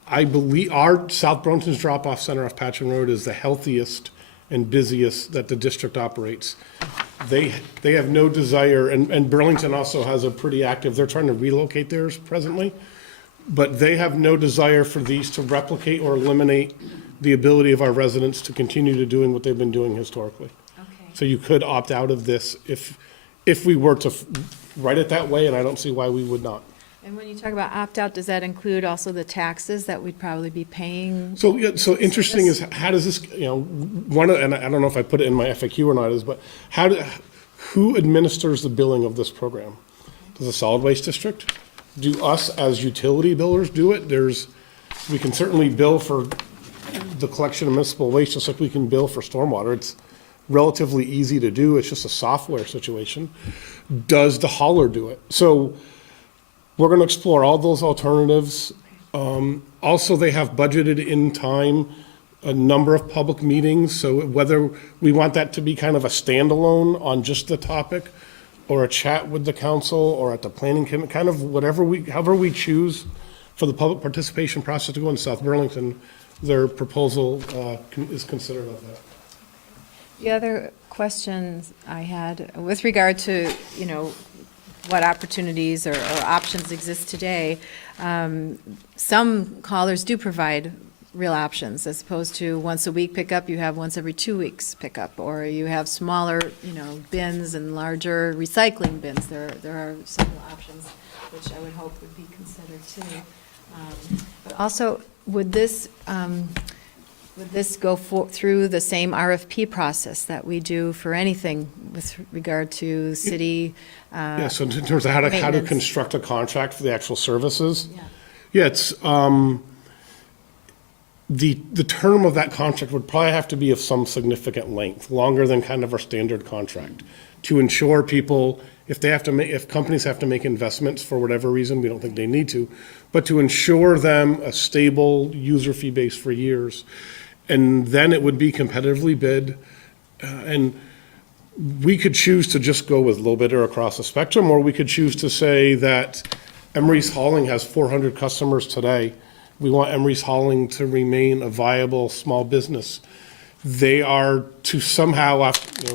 I believe our South Burlington's drop-off center off Patchen Road is the healthiest and busiest that the district operates. They have no desire, and Burlington also has a pretty active, they're trying to relocate theirs presently, but they have no desire for these to replicate or eliminate the ability of our residents to continue to doing what they've been doing historically. So you could opt out of this if we were to write it that way, and I don't see why we would not. And when you talk about opt-out, does that include also the taxes that we'd probably be paying? So, yeah, so interesting is, how does this, and I don't know if I put it in my FAQ or not, but who administers the billing of this program? Does the solid waste district? Do us as utility billers do it? We can certainly bill for the collection of municipal waste, just like we can bill for stormwater. It's relatively easy to do. It's just a software situation. Does the hauler do it? So we're going to explore all those alternatives. Also, they have budgeted in time a number of public meetings. So whether we want that to be kind of a standalone on just the topic, or a chat with the council, or at the planning committee, kind of however we choose for the public participation process to go in South Burlington, their proposal is considered of that. The other questions I had with regard to, what opportunities or options exist today, some callers do provide real options, as opposed to once a week pickup, you have once every 2 weeks pickup, or you have smaller, bins and larger recycling bins. There are several options, which I would hope would be considered too. But also, would this go through the same RFP process that we do for anything with regard to city? Yeah, so in terms of how to Maintenance. construct a contract for the actual services? Yeah. Yeah, it's, the term of that contract would probably have to be of some significant length, longer than kind of our standard contract, to ensure people, if companies have to make investments for whatever reason, we don't think they need to, but to ensure them a stable user fee base for years. And then it would be competitively bid, and we could choose to just go with low bidder across the spectrum, or we could choose to say that Emery's Hauling has 400 customers today. We want Emery's Hauling to remain a viable small business. They are to somehow,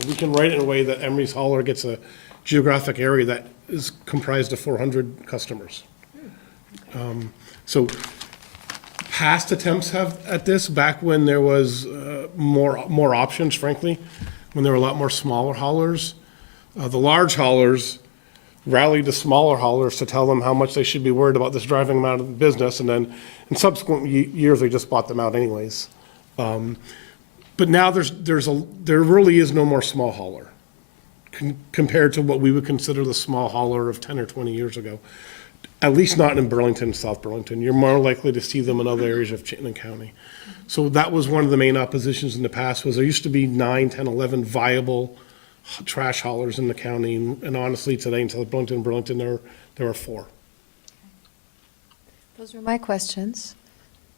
we can write it in a way that Emery's Hauler gets a geographic area that is comprised of 400 customers. So past attempts at this, back when there was more options, frankly, when there were a lot more smaller haulers, the large haulers rallied the smaller haulers to tell them how much they should be worried about this driving them out of business, and then in subsequent years, they just bought them out anyways. But now there really is no more small hauler compared to what we would consider the small hauler of 10 or 20 years ago. At least not in Burlington, South Burlington. You're more likely to see them in other areas of Chittenden County. So that was one of the main oppositions in the past, was there used to be 9, 10, 11 viable trash haulers in the county, and honestly, today in South Burlington, there are 4. Those were my questions.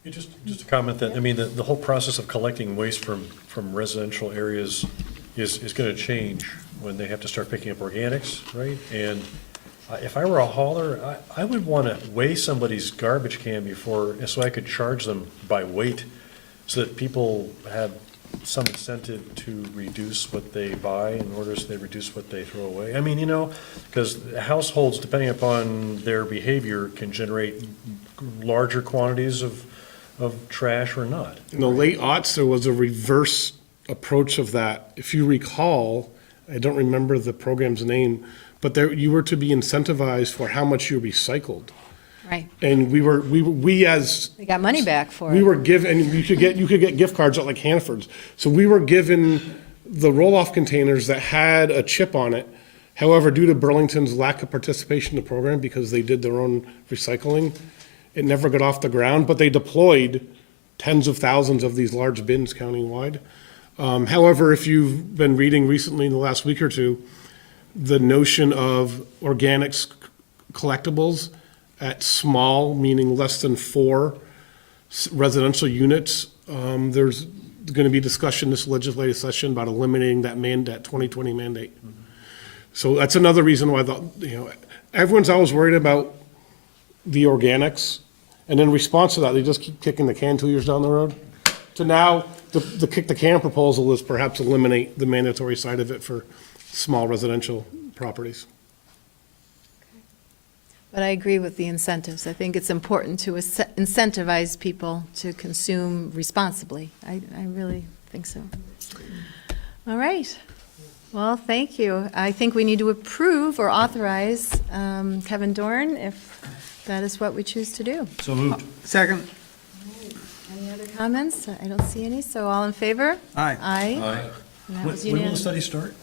Yeah, just a comment that, I mean, the whole process of collecting waste from residential areas is going to change when they have to start picking up organics, right? And if I were a hauler, I would want to weigh somebody's garbage can so I could charge them by weight, so that people have some incentive to reduce what they buy in order so they reduce what they throw away. I mean, because households, depending upon their behavior, can generate larger quantities of trash or not. In the late aughts, there was a reverse approach of that. If you recall, I don't remember the program's name, but you were to be incentivized for how much you recycled. Right. And we got money back for we it. were given, and you could get gift cards at like Hannaford's. So we were given the roll-off containers that had a chip on it. However, due to Burlington's lack of participation in the program, because they did their own recycling, it never got off the ground, but they deployed tens of thousands of these large bins countywide. However, if you've been reading recently in the last week or two, the notion of organics collectibles at small, meaning less than 4 residential units, there's going to be discussion this legislative session about eliminating that 2020 mandate. So that's another reason why everyone's always worried about the organics, and in response to that, they just keep kicking the can 2 years down the road. So now the kick the can proposal is perhaps eliminate the mandatory side of it for small residential properties. But I agree with the incentives. I think it's important to incentivize people to consume responsibly. I really think so. All right. Well, thank you. I think we need to approve or authorize Kevin Dorn if that is what we choose to do. So moved. Second? Any other comments? I don't see any, so all in favor? Aye. Aye. And that was When will the unanimous. study start?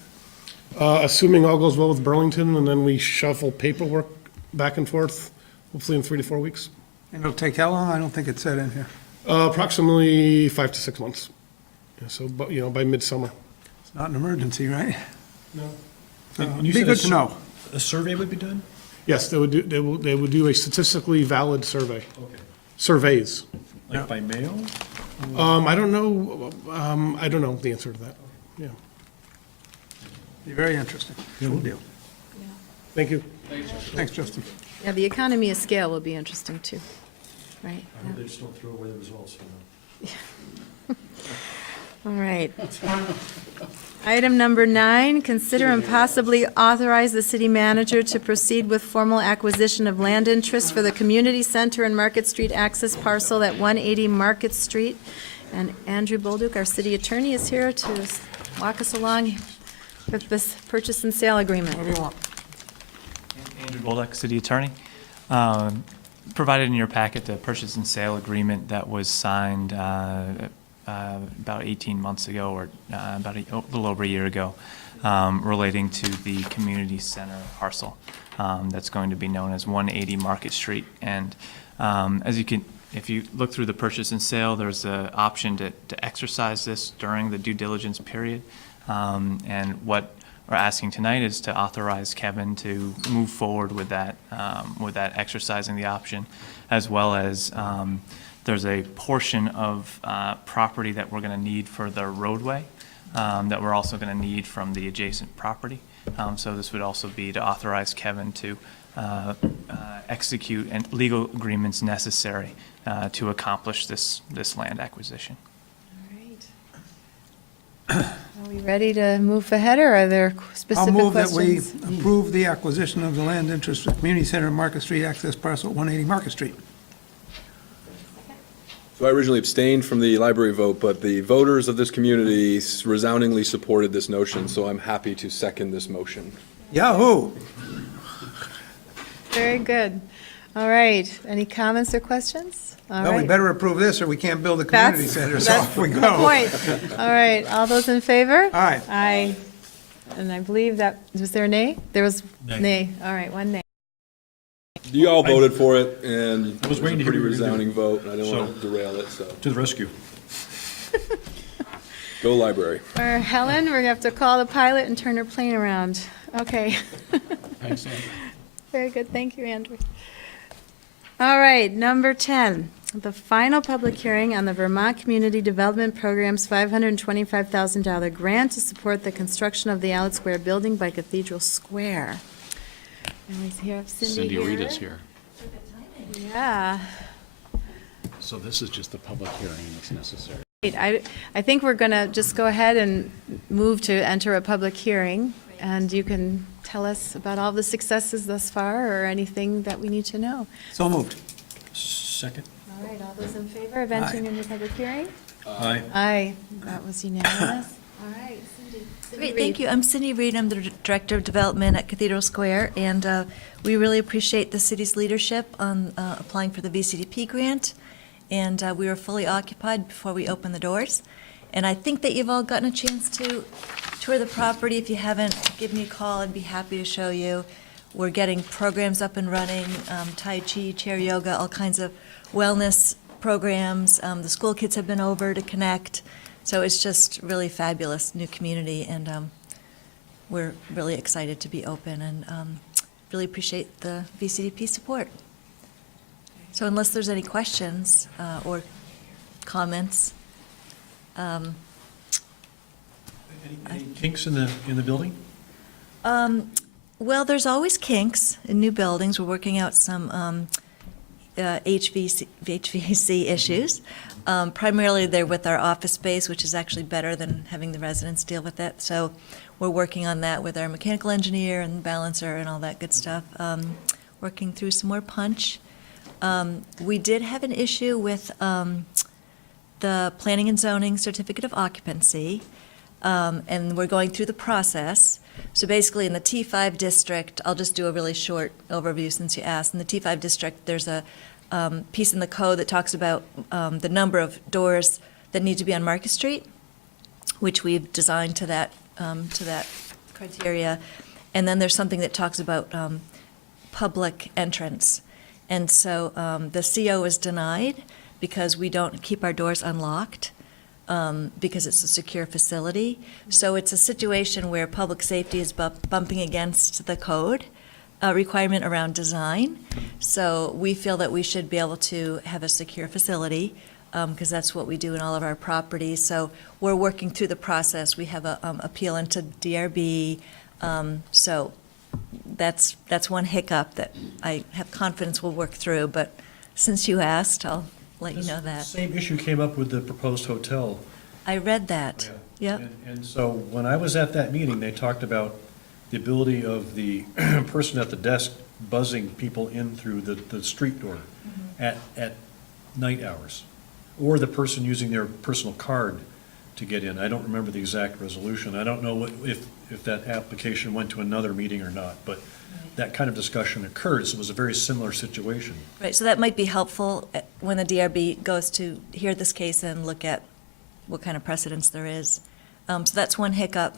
Assuming all goes well with Burlington, and then we shuffle paperwork back and forth, hopefully in 3 to 4 weeks. And it'll take how long? I don't think it said in here. Approximately 5 to 6 months. Yeah, so, by midsummer. It's not an emergency, right? No. And you Be said good to know. A survey would be done? Yes, they would do a statistically valid survey. Okay. Surveys. Like by mail? I don't know, the answer to that. Yeah. Be very interesting. Good deal. Thank you. Thanks, Justin. Yeah, the economy of scale will be interesting too, right? I hope they just don't throw away the results, All right. Item number 9, consider and possibly authorize the city manager to proceed with formal acquisition of land interest for the community center and Market Street access parcel at 180 Market Street. And Andrew Bolduc, our city attorney, is here to walk us along with this purchase and sale agreement. What do you want? Andrew Bolduc, City Attorney. Provided in your packet the purchase and sale agreement that was signed about 18 months ago, or about a little over a year ago, relating to the community center parcel that's going to be known as 180 Market Street. And as you can, if you look through the purchase and sale, there's an option to exercise this during the due diligence period. And what we're asking tonight is to authorize Kevin to move forward with that exercising the option, as well as there's a portion of property that we're going to need for the roadway that we're also going to need from the adjacent property. So this would also be to authorize Kevin to execute and legal agreements necessary to accomplish this land acquisition. All right. Are we ready to move ahead, or are there specific I'll questions? move that we approve the acquisition of the land interest for Community Center and Market Street access parcel at 180 Market Street. So I originally abstained from the library vote, but the voters of this community resoundingly supported this notion, so I'm happy to second this motion. Yahoo! Very good. All right. Any comments or questions? All Well, we right. better approve this, or we can't build a community center, so off we That's go. the point. All right, all those in favor? Aye. Aye. And I believe that, was there a nay? There was nay. All right, one nay. You all voted for it, and it I was was a waiting to pretty hear what you were resounding vote, and I didn't want So- to derail it, so To the rescue. go library. For Helen, we're going to have to call the pilot and turn her plane around. Okay. Thanks, Andrew. Very good, thank you, Andrew. All right, number 10, the final public hearing on the Vermont Community Development Program's $525,000 grant to support the construction of the Allard Square building by Cathedral Square. And we have Cindy Cindy here. Rita's here. Yeah. So this is just the public hearing that's necessary. I think we're going to just go ahead and move to enter a public hearing, and you can tell us about all the successes thus far, or anything that we need to know. So moved. Second. All right, all those in favor of entering into public hearing? Aye. Aye, that was unanimous. All right, Cindy. Great, thank you. I'm Cindy Reed. I'm the Director of Development at Cathedral Square, and we really appreciate the city's leadership on applying for the VCDP grant. And we were fully occupied before we opened the doors. And I think that you've all gotten a chance to tour the property. If you haven't, give me a call. I'd be happy to show you. We're getting programs up and running, Tai Chi, chair yoga, all kinds of wellness programs. The school kids have been over to connect. So it's just really fabulous new community, and we're really excited to be open, and really appreciate the VCDP support. So unless there's any questions or comments, Any kinks in the building? well, there's always kinks in new buildings. We're working out some HVAC issues. Primarily, they're with our office space, which is actually better than having the residents deal with it. So we're working on that with our mechanical engineer and balancer and all that good stuff. Working through some more punch. We did have an issue with the planning and zoning certificate of occupancy, and we're going through the process. So basically, in the T5 district, I'll just do a really short overview since you asked. In the T5 district, there's a piece in the code that talks about the number of doors that need to be on Market Street, which we've designed to that criteria. And then there's something that talks about public entrance. And so the CO was denied because we don't keep our doors unlocked, because it's a secure facility. So it's a situation where public safety is bumping against the code requirement around design. So we feel that we should be able to have a secure facility, because that's what we do in all of our properties. So we're working through the process. We have a appeal into DRB. So that's one hiccup that I have confidence we'll work through, but since you asked, I'll let you know that. Same issue came up with the proposed hotel. I read that. Yep. And so when I was at that meeting, they talked about the ability of the person at the desk buzzing people in through the street door at night hours, or the person using their personal card to get in. I don't remember the exact resolution. I don't know if that application went to another meeting or not, but that kind of discussion occurred, so it was a very similar situation. Right, so that might be helpful when the DRB goes to hear this case and look at what kind of precedence there is. So that's one hiccup.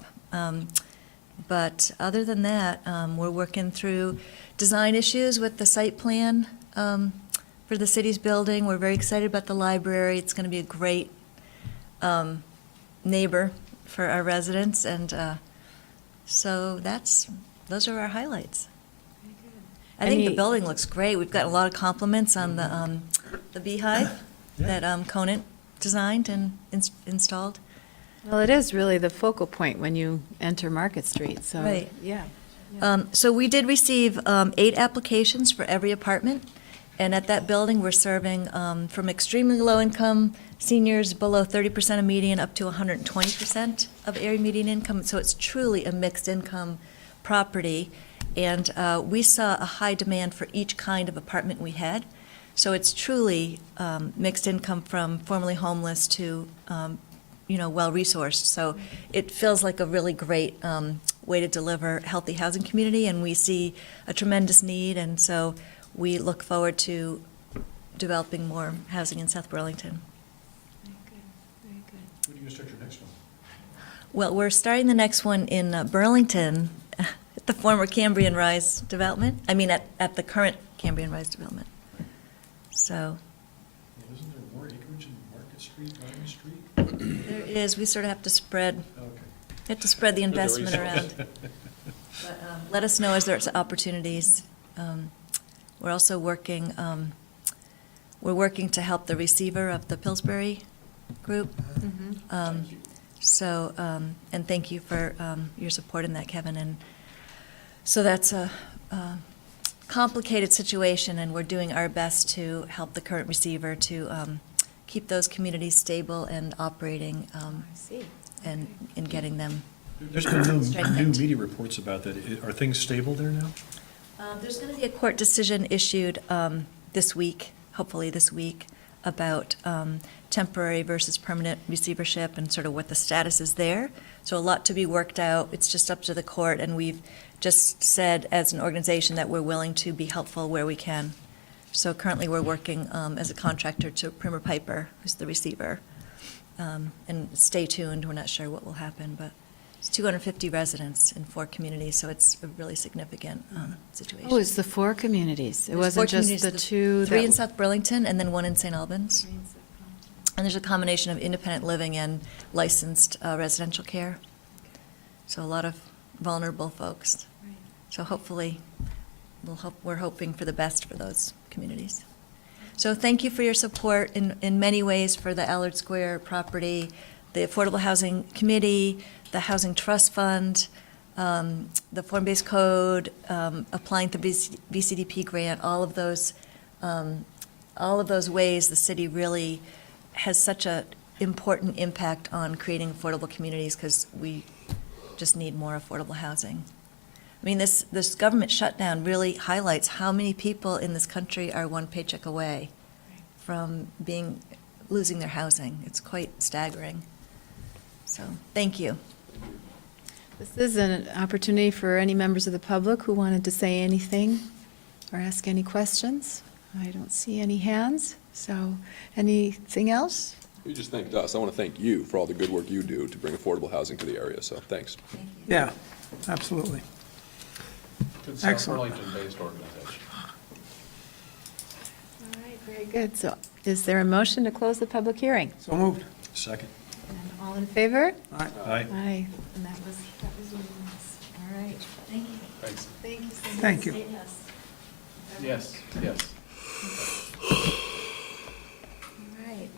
But other than that, we're working through design issues with the site plan for the city's building. We're very excited about the library. It's going to be a great neighbor for our residents, and so those are our highlights. I think the Any- building looks great. We've got a lot of compliments on the beehive that Conant designed and installed. Well, it is really the focal point when you enter Market Street, so. Right. Yeah. So we did receive 8 applications for every apartment, and at that building, we're serving from extremely low-income seniors below 30% of median up to 120% of area median income. So it's truly a mixed-income property, and we saw a high demand for each kind of apartment we had. So it's truly mixed income from formerly homeless to well-resourced. So it feels like a really great way to deliver healthy housing community, and we see a tremendous need, and so we look forward to developing more housing in South Burlington. Very good. When do you start your next one? Well, we're starting the next one in Burlington, at the former Cambrian Rise development, at the current Cambrian Rise development. So Isn't there more acreage in Market Street, Vine Street? there is, we sort of have to spread Okay. the investment around. But let us know as there's opportunities. We're also working to help the receiver of the Pillsbury Group. And thank you for your support in that, Kevin. And so that's a complicated situation, and we're doing our best to help the current receiver to keep those communities stable and operating I see. and getting them. There's been new Strengthened. media reports about that. Are things stable there now? There's going to be a court decision issued this week, hopefully this week, about temporary versus permanent receivership and sort of what the status is there. So a lot to be worked out. It's just up to the court, and we've just said as an organization that we're willing to be helpful where we can. So currently, we're working as a contractor to Primer Piper, who's the receiver. And stay tuned, we're not sure what will happen, but it's 250 residents in 4 communities, so it's a really significant situation. Oh, it's the 4 communities. It There's wasn't 4 just communities, the 2 3 that. in South Burlington and then 1 in St. Albans. And there's a combination of independent living and licensed residential care. So a lot of vulnerable folks. So hopefully, we're hoping for the best for those communities. So thank you for your support in many ways for the Allard Square property, the Affordable Housing Committee, the Housing Trust Fund, the Form-Based Code, applying the VCDP grant, all of those ways the city really has such an important impact on creating affordable communities, because we just need more affordable housing. I mean, this government shutdown really highlights how many people in this country are one paycheck away from losing their housing. It's quite staggering. So, thank you. This is an opportunity for any members of the public who wanted to say anything or ask any questions. I don't see any hands, so anything else? You just thanked us. I want to thank you for all the good work you do to bring affordable housing to the area, so thanks. Yeah, absolutely. Good South Excellent. Burlington-based organization. All right, very good. So is there a motion to close the public hearing? So moved. Second. And all in favor? Aye. Aye. Aye. And that was unanimous. All right. Thank you. Thanks. Thank you. Cindy. Thank you. Yes, yes. All right.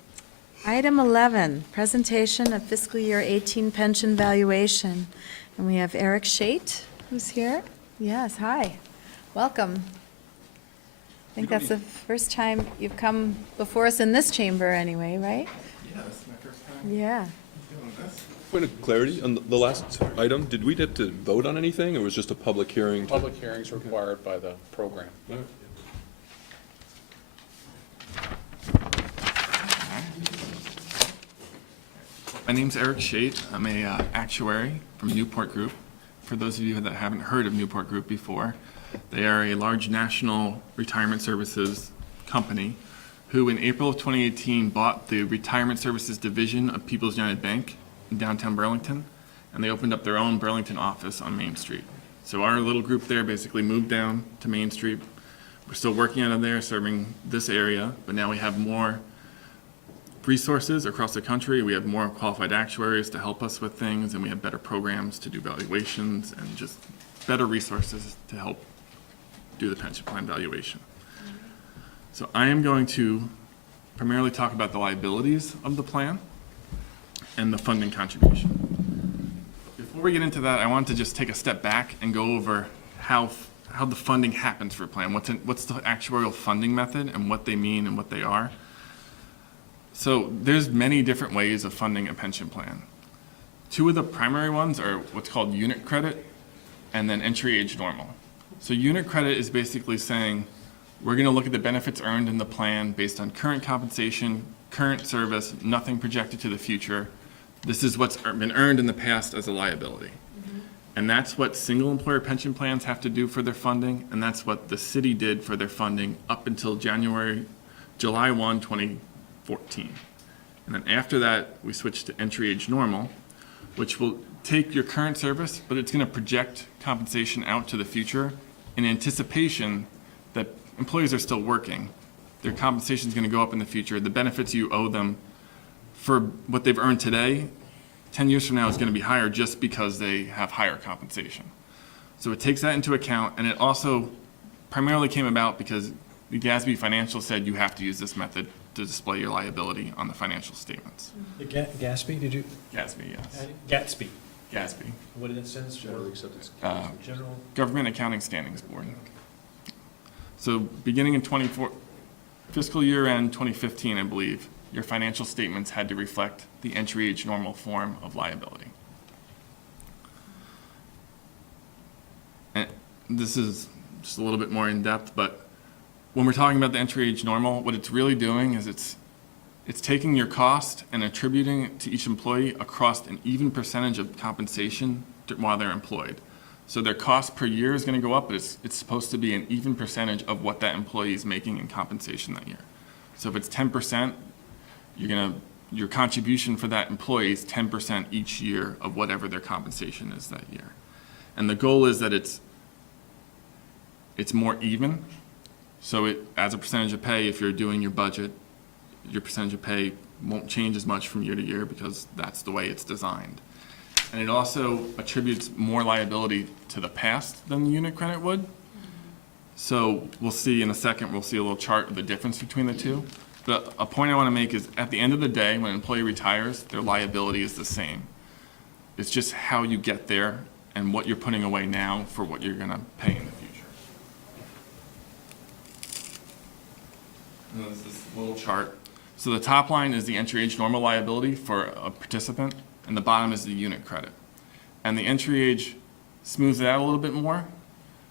Item 11, presentation of fiscal year 18 pension valuation. And we have Eric Shate, who's here. Yes, hi. Welcome. I think that's the first time you've come before us in this chamber anyway, right? Yeah, this is my first time Yeah. doing this. Point of clarity on the last item, did we have to vote on anything, or was it just a public hearing? Public hearings required by the program. My name's Eric Shate. I'm a actuary from Newport Group. For those of you that haven't heard of Newport Group before, they are a large national retirement services company who in April of 2018 bought the retirement services division of People's United Bank in downtown Burlington, and they opened up their own Burlington office on Main Street. So our little group there basically moved down to Main Street. We're still working out of there, serving this area, but now we have more resources across the country. We have more qualified actuaries to help us with things, and we have better programs to do valuations and just better resources to help do the pension plan valuation. So I am going to primarily talk about the liabilities of the plan and the funding contribution. Before we get into that, I want to just take a step back and go over how the funding happens for a plan. What's the actuarial funding method and what they mean and what they are. So there's many different ways of funding a pension plan. Two of the primary ones are what's called unit credit and then entry age normal. So unit credit is basically saying, we're going to look at the benefits earned in the plan based on current compensation, current service, nothing projected to the future. This is what's been earned in the past as a liability. And that's what single employer pension plans have to do for their funding, and that's what the city did for their funding up until July 1, 2014. And then after that, we switched to entry age normal, which will take your current service, but it's going to project compensation out to the future in anticipation that employees are still working. Their compensation is going to go up in the future. The benefits you owe them for what they've earned today, 10 years from now is going to be higher just because they have higher compensation. So it takes that into account, and it also primarily came about because the GASB Financial said you have to use this method to display your liability on the financial statements. The Gatsby, did you? GASB, yes. Gatsby. GASB. What did it stand for? General. Government Accounting Standings Board. So beginning in fiscal year end 2015, I believe, your financial statements had to reflect the entry age normal form of liability. And this is just a little bit more in depth, but when we're talking about the entry age normal, what it's really doing is it's taking your cost and attributing it to each employee across an even percentage of compensation while they're employed. So their cost per year is going to go up, but it's supposed to be an even percentage of what that employee is making in compensation that year. So if it's 10%, your contribution for that employee is 10% each year of whatever their compensation is that year. And the goal is that it's more even. So as a percentage of pay, if you're doing your budget, your percentage of pay won't change as much from year to year because that's the way it's designed. And it also attributes more liability to the past than the unit credit would. So we'll see in a second, we'll see a little chart of the difference between the two. But a point I want to make is at the end of the day, when an employee retires, their liability is the same. It's just how you get there and what you're putting away now for what you're going to pay in the future. And there's this little chart. So the top line is the entry age normal liability for a participant, and the bottom is the unit credit. And the entry age smooths it out a little bit more,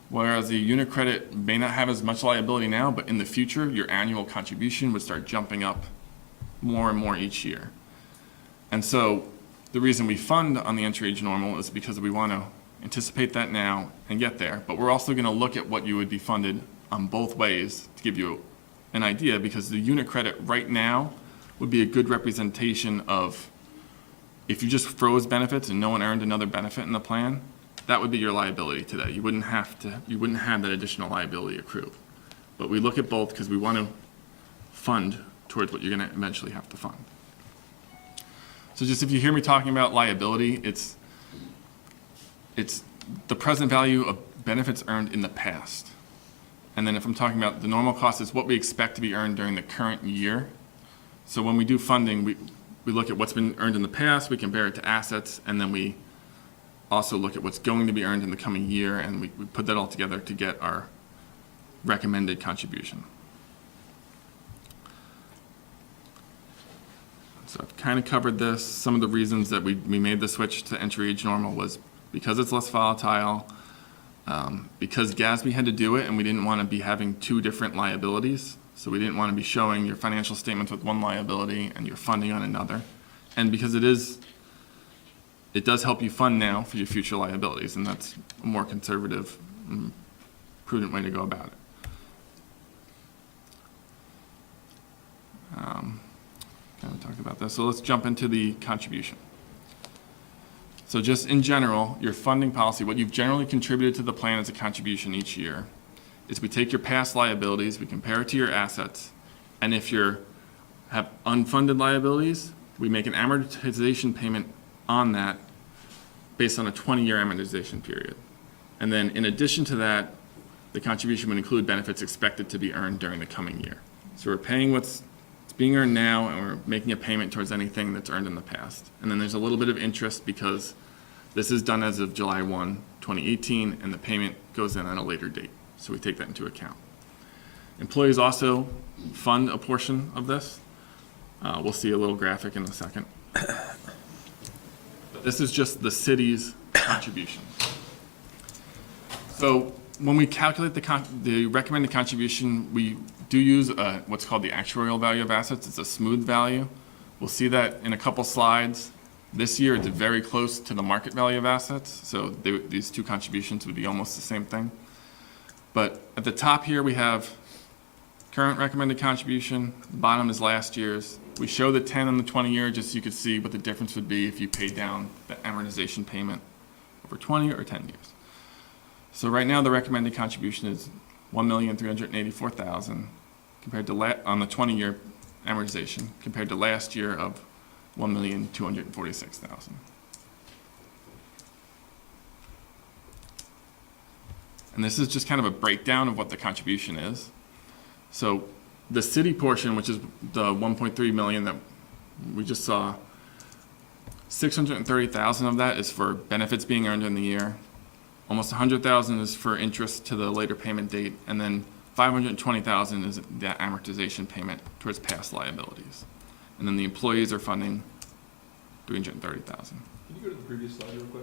whereas the unit credit may not have as much liability now, but in the future, your annual contribution would start jumping up more and more each year. And so the reason we fund on the entry age normal is because we want to anticipate that now and get there, but we're also going to look at what you would be funded on both ways to give you an idea, because the unit credit right now would be a good representation of if you just froze benefits and no one earned another benefit in the plan, that would be your liability today. You wouldn't have that additional liability accrue. But we look at both because we want to fund towards what you're going to eventually have to fund. So just if you hear me talking about liability, it's the present value of benefits earned in the past. And then if I'm talking about the normal cost, is what we expect to be earned during the current year. So when we do funding, we look at what's been earned in the past, we compare it to assets, and then we also look at what's going to be earned in the coming year, and we put that all together to get our recommended contribution. So I've kind of covered this. Some of the reasons that we made the switch to entry age normal was because it's less volatile, because GASB had to do it and we didn't want to be having two different liabilities. So we didn't want to be showing your financial statements with one liability and your funding on another. And because it does help you fund now for your future liabilities, and that's a more conservative and prudent way to go about it. Kind of talked about this, so let's jump into the contribution. So just in general, your funding policy, what you've generally contributed to the plan as a contribution each year, is we take your past liabilities, we compare it to your assets, and if you have unfunded liabilities, we make an amortization payment on that based on a 20-year amortization period. And then in addition to that, the contribution would include benefits expected to be earned during the coming year. So we're paying what's being earned now, and we're making a payment towards anything that's earned in the past. And then there's a little bit of interest because this is done as of July 1, 2018, and the payment goes in at a later date. So we take that into account. Employees also fund a portion of this. We'll see a little graphic in a second. But this is just the city's contribution. So when we calculate the recommended contribution, we do use what's called the actuarial value of assets. It's a smooth value. We'll see that in a couple slides. This year, it's very close to the market value of assets. So these two contributions would be almost the same thing. But at the top here, we have current recommended contribution. The bottom is last year's. We show the 10 and the 20 year just so you could see what the difference would be if you paid down the amortization payment over 20 or 10 years. So right now, the recommended contribution is $1,384,000 compared to on the 20-year amortization compared to last year of $1,246,000. And this is just kind of a breakdown of what the contribution is. So the city portion, which is the 1.3 million that we just saw, 630,000 of that is for benefits being earned in the year. Almost 100,000 is for interest to the later payment date, and then 520,000 is the amortization payment towards past liabilities. And then the employees are funding 330,000. Can you go to the previous slide real quick?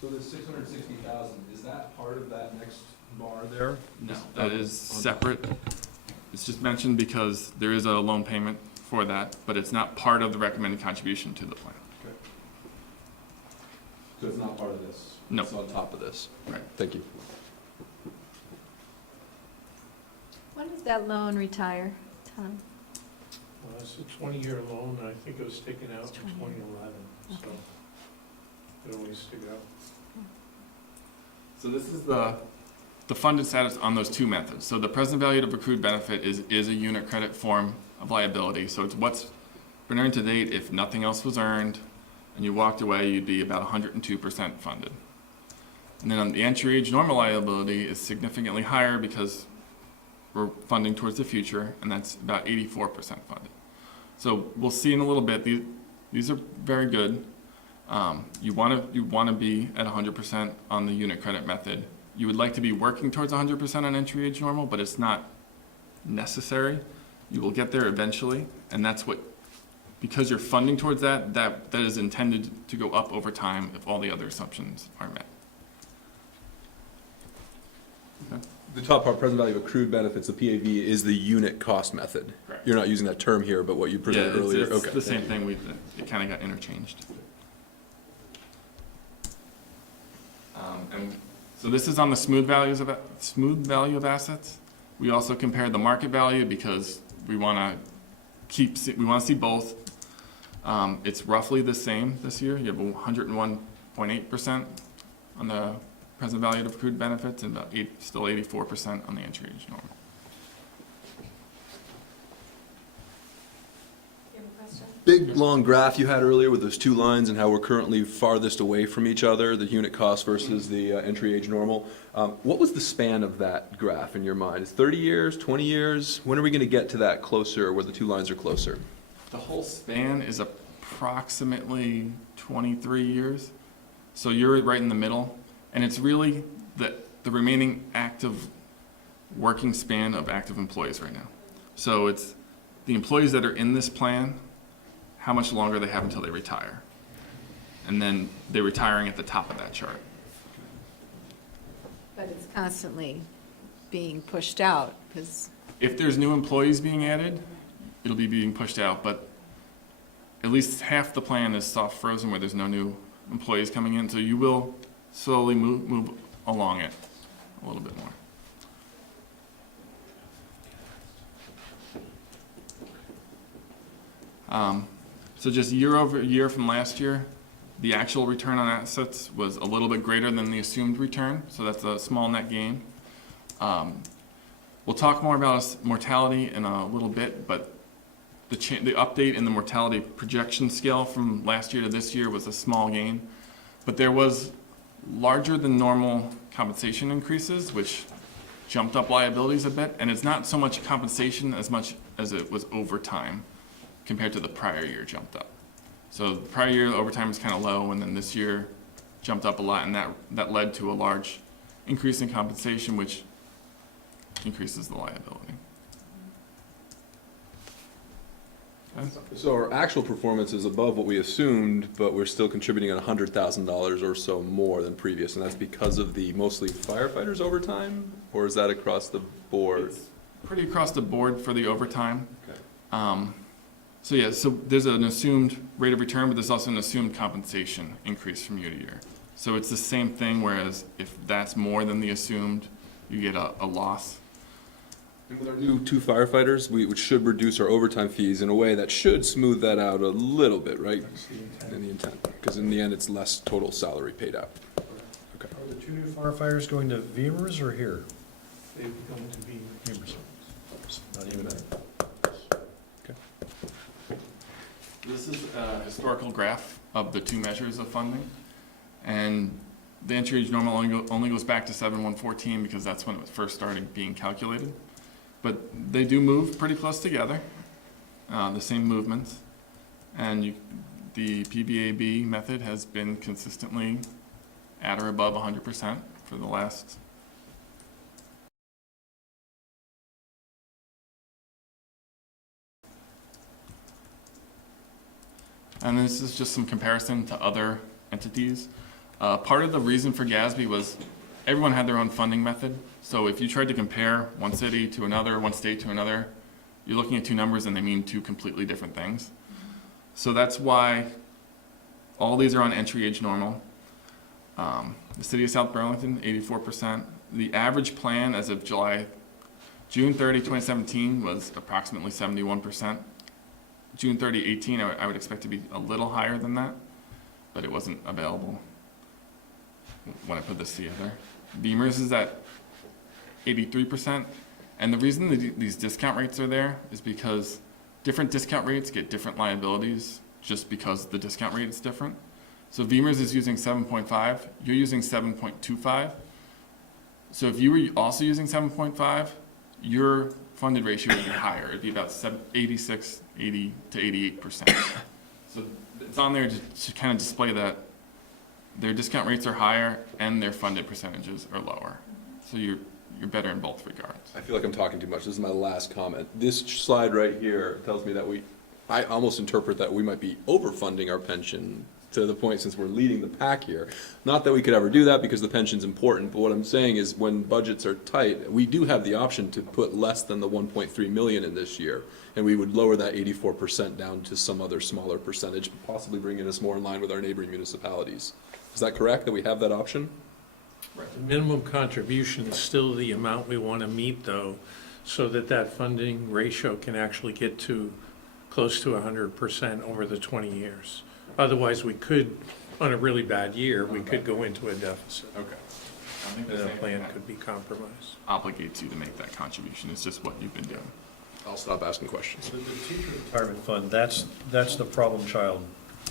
So this 660,000, is that part of that next bar there? No, that is separate. It's just mentioned because there is a loan payment for that, but it's not part of the recommended contribution to the plan. Okay. So it's not part of this? No. It's on top of this? Right. Thank you. When does that loan retire, Tom? It's a 20-year loan, I think it was taken out in 20. 2011, so Okay. got a ways to go. So this is the funded status on those two methods. So the present value of accrued benefit is a unit credit form of liability. So it's what's been earned to date. If nothing else was earned and you walked away, you'd be about 102% funded. And then on the entry age normal liability is significantly higher because we're funding towards the future, and that's about 84% funded. So we'll see in a little bit, these are very good. You want to be at 100% on the unit credit method. You would like to be working towards 100% on entry age normal, but it's not necessary. You will get there eventually, and that's what, because you're funding towards that is intended to go up over time if all the other assumptions are met. Okay. The top part, present value of accrued benefits, the PAV, is the unit cost method. Correct. You're not using that term here, but what you presented earlier. It's Okay. the same thing. It kind of got interchanged. And so this is on the smooth value of assets. We also compare the market value because we want to see both. It's roughly the same this year. You have 101.8% on the present value of accrued benefits and about still 84% on the entry age normal. You have a question? Big, long graph you had earlier with those two lines and how we're currently farthest away from each other, the unit cost versus the entry age normal. What was the span of that graph in your mind? Is 30 years, 20 years? When are we going to get to that closer, where the two lines are closer? The whole span is approximately 23 years. So you're right in the middle. And it's really the remaining active working span of active employees right now. So it's the employees that are in this plan how much longer they have until they retire. And then they're retiring at the top of that chart. But it's constantly being pushed out, because, If there's new employees being added, it'll be being pushed out, but at least half the plan is soft frozen where there's no new employees coming in, so you will slowly move along it a little bit more. So just year over year from last year, the actual return on assets was a little bit greater than the assumed return, so that's a small net gain. We'll talk more about mortality in a little bit, but the update in the mortality projection scale from last year to this year was a small gain, but there was larger than normal compensation increases, which jumped up liabilities a bit, and it's not so much compensation as much as it was overtime compared to the prior year jumped up. So the prior year overtime was kind of low, and then this year jumped up a lot, and that led to a large increase in compensation, which increases the liability. Okay. So our actual performance is above what we assumed, but we're still contributing at $100,000 or so more than previous, and that's because of the mostly firefighters overtime, or is that across the board? It's pretty across the board for the overtime. Okay. So yeah, so there's an assumed rate of return, but there's also an assumed compensation increase from year to year. So it's the same thing, whereas if that's more than the assumed, you get a loss. And with our new 2 firefighters, we should reduce our overtime fees in a way that should smooth that out a little bit, right? In the intent, because in the end, it's less total salary paid out. Okay. Are the 2 new firefighters going to Veemers or here? They're going to be, Veemers. Not even that. This is a historical graph of the 2 measures of funding. And the entry age normal only goes back to 7/114 because that's when it was first started being calculated. But they do move pretty close together, the same movements. And the PBAB method has been consistently at or above 100% for the last. And this is just some comparison to other entities. Part of the reason for GASB was everyone had their own funding method. So if you tried to compare one city to another, one state to another, you're looking at 2 numbers and they mean 2 completely different things. So that's why all these are on entry age normal. The city of South Burlington, 84%. The average plan as of June 30, 2017 was approximately 71%. June 30, 18, I would expect to be a little higher than that, but it wasn't available when I put this together. Beamers is at 83%, and the reason these discount rates are there is because different discount rates get different liabilities just because the discount rate is different. So Beamers is using 7.5, you're using 7.25. So if you were also using 7.5, your funded ratio would be higher. It'd be about 86, 80 to 88%. So it's on there to kind of display that their discount rates are higher and their funded percentages are lower. So you're better in both regards. I feel like I'm talking too much. This is my last comment. This slide right here tells me that I almost interpret that we might be overfunding our pension to the point, since we're leading the pack here. Not that we could ever do that because the pension's important, but what I'm saying is when budgets are tight, we do have the option to put less than the 1.3 million in this year, and we would lower that 84% down to some other smaller percentage, possibly bringing us more in line with our neighboring municipalities. Is that correct, that we have that option? the minimum contribution is still the amount we want to meet, though, so that that funding ratio can actually get to close to 100% over the 20 years. Otherwise, we could, on a really bad year, we could go into a deficit. Okay. I think And the the same plan thing could be compromised. obligates you to make that contribution. It's just what you've been doing. I'll stop asking questions. The teacher retirement fund, that's the problem child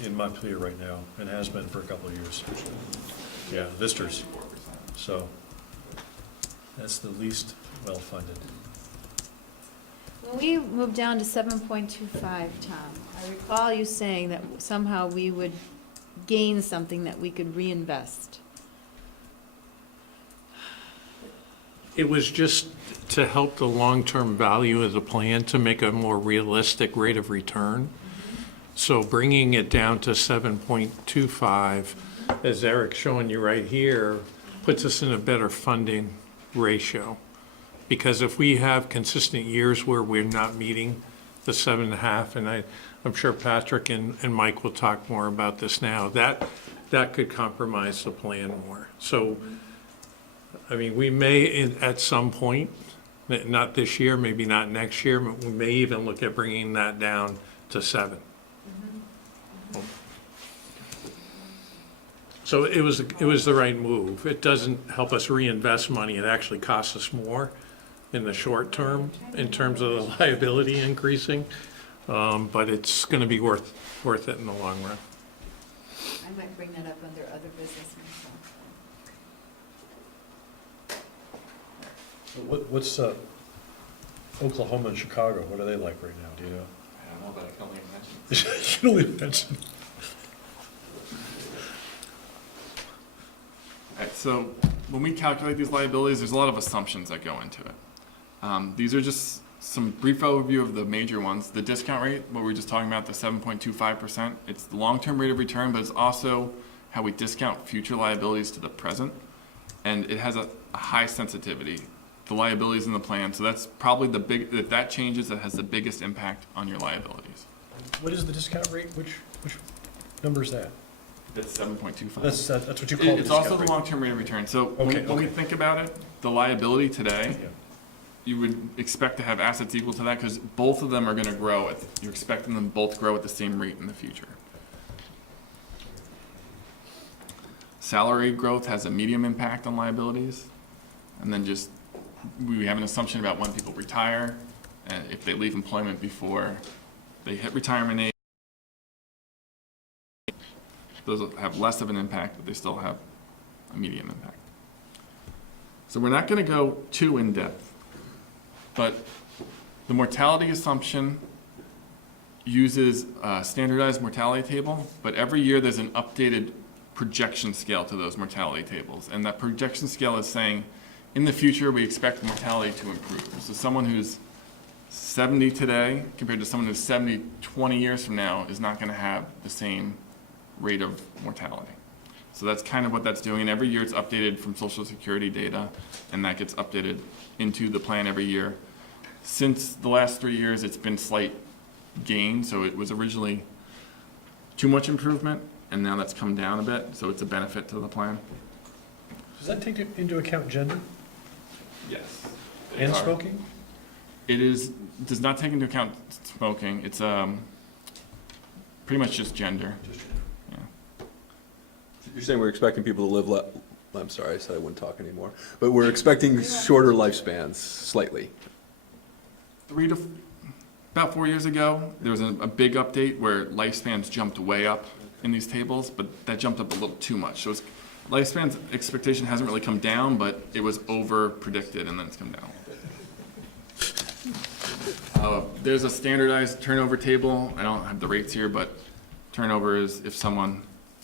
in Montpelier right now, and has been for a couple of years. Yeah, Visters. So that's the least well-funded. When we moved down to 7.25, Tom, I recall you saying that somehow we would gain something that we could reinvest. It was just to help the long-term value of the plan, to make a more realistic rate of return. So bringing it down to 7.25, as Eric's showing you right here, puts us in a better funding ratio. Because if we have consistent years where we're not meeting the 7.5, and I'm sure Patrick and Mike will talk more about this now, that could compromise the plan more. So, I mean, we may, at some point, not this year, maybe not next year, but we may even look at bringing that down to 7. So it was the right move. It doesn't help us reinvest money. It actually costs us more in the short term in terms of the liability increasing. But it's going to be worth it in the long run. I might bring that up under other business myself. What's Oklahoma and Chicago, what are they like right now, do you know? I don't know, but I can only imagine. You can only imagine. Alright, so when we calculate these liabilities, there's a lot of assumptions that go into it. These are just some brief overview of the major ones. The discount rate, what we were just talking about, the 7.25%, it's the long-term rate of return, but it's also how we discount future liabilities to the present. And it has a high sensitivity. The liabilities in the plan, so that's probably if that changes, that has the biggest impact on your liabilities. What is the discount rate? Which number is that? That's 7.25. That's what you call the It's discount also the rate. long-term rate of return. So Okay, when we okay. think about it, the liability today, Yeah. you would expect to have assets equal to that because both of them are going to grow. You're expecting them both to grow at the same rate in the future. Salary growth has a medium impact on liabilities. And then just, we have an assumption about when people retire, and if they leave employment before they hit retirement age. Those will have less of an impact, but they still have a medium impact. So we're not going to go too in-depth, but the mortality assumption uses a standardized mortality table, but every year there's an updated projection scale to those mortality tables. And that projection scale is saying, in the future, we expect mortality to improve. So someone who's 70 today compared to someone who's 70 20 years from now is not going to have the same rate of mortality. So that's kind of what that's doing. And every year it's updated from Social Security data, and that gets updated into the plan every year. Since the last 3 years, it's been slight gain. So it was originally too much improvement, and now that's come down a bit. So it's a benefit to the plan. Does that take into account gender Yes. and smoking? It does not take into account smoking. It's pretty much just gender. Yeah. You're saying we're expecting people to live I'm sorry, I said I wouldn't talk anymore. But we're expecting shorter lifespans, slightly. About 4 years ago, there was a big update where lifespans jumped way up in these tables, but that jumped up a little too much. So lifespan's expectation hasn't really come down, but it was over-predicted, and then it's come down. There's a standardized turnover table. I don't have the rates here, but turnover is if someone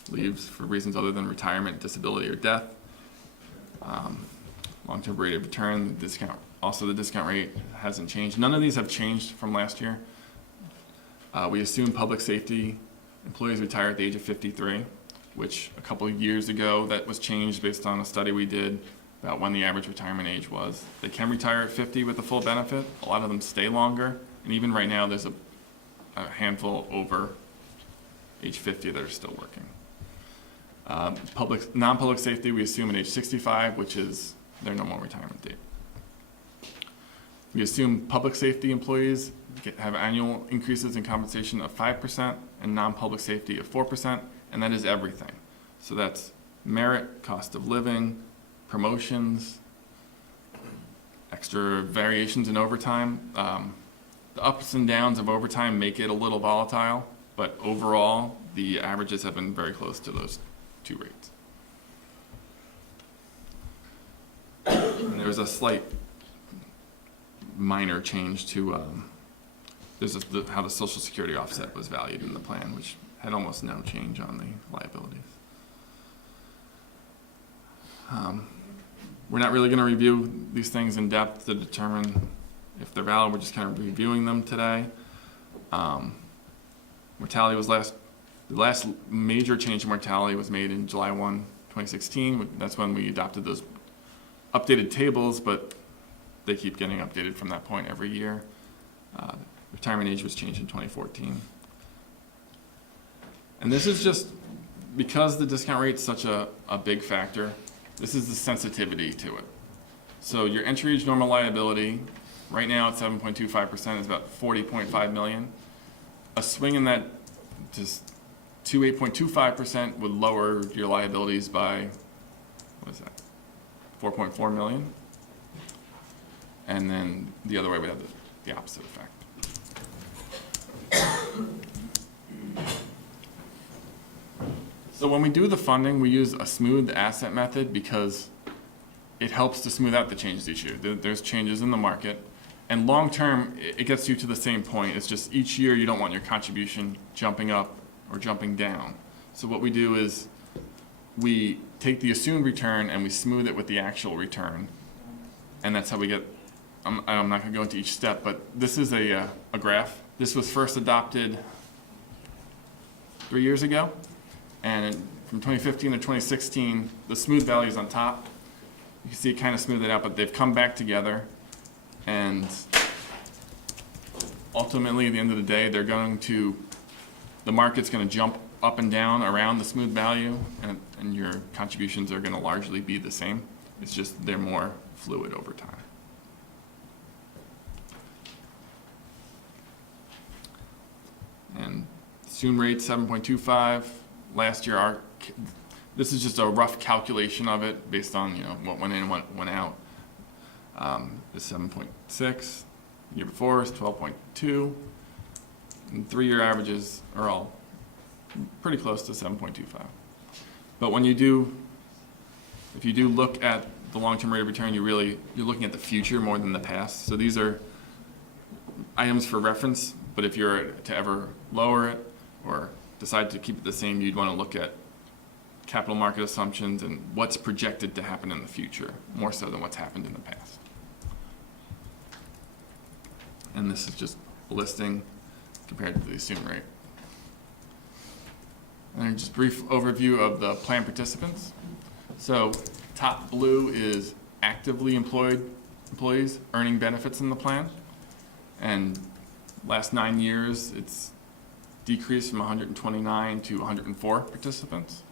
leaves for reasons other than retirement, disability, or death. Long-term rate of return, the discount. Also, the discount rate hasn't changed. None of these have changed from last year. We assume public safety employees retire at the age of 53, which a couple of years ago, that was changed based on a study we did about when the average retirement age was. They can retire at 50 with the full benefit. A lot of them stay longer. And even right now, there's a handful over age 50 that are still working. Non-public safety, we assume at age 65, which is their normal retirement date. We assume public safety employees have annual increases in compensation of 5% and non-public safety of 4%, and that is everything. So that's merit, cost of living, promotions, extra variations in overtime. The ups and downs of overtime make it a little volatile, but overall, the averages have been very close to those two rates. And there's a slight minor change to how the Social Security offset was valued in the plan, which had almost no change on the liabilities. We're not really going to review these things in depth to determine if they're valid. We're just kind of reviewing them today. Mortality was the last major change in mortality was made in July 1, 2016. That's when we adopted those updated tables, but they keep getting updated from that point every year. Retirement age was changed in 2014. And this is just because the discount rate is such a big factor, this is the sensitivity to it. So your entry age normal liability, right now at 7.25% is about 40.5 million. A swing in that to 8.25% would lower your liabilities by, what is that, 4.4 million? And then the other way would have the opposite effect. So when we do the funding, we use a smooth asset method because it helps to smooth out the changes each year. There's changes in the market. And long term, it gets you to the same point. It's just each year you don't want your contribution jumping up or jumping down. So what we do is we take the assumed return and we smooth it with the actual return. And that's how we get, I'm not going to go into each step, but this is a graph. This was first adopted 3 years ago. And from 2015 to 2016, the smooth value is on top. You can see it kind of smoothed it out, but they've come back together. And ultimately, at the end of the day, the market's going to jump up and down around the smooth value, and your contributions are going to largely be the same. It's just they're more fluid over time. And assumed rate 7.25. Last year, this is just a rough calculation of it based on what went in and what went out. Is 7.6. The year before is 12.2. And 3-year averages are all pretty close to 7.25. But when if you do look at the long-term rate of return, you're looking at the future more than the past. So these are items for reference, but if you're to ever lower it or decide to keep it the same, you'd want to look at capital market assumptions and what's projected to happen in the future, more so than what's happened in the past. And this is just a listing compared to the assumed rate. And just a brief overview of the plan participants. So top blue is actively employed employees earning benefits in the plan. And last 9 years, it's decreased from 129 to 104 participants.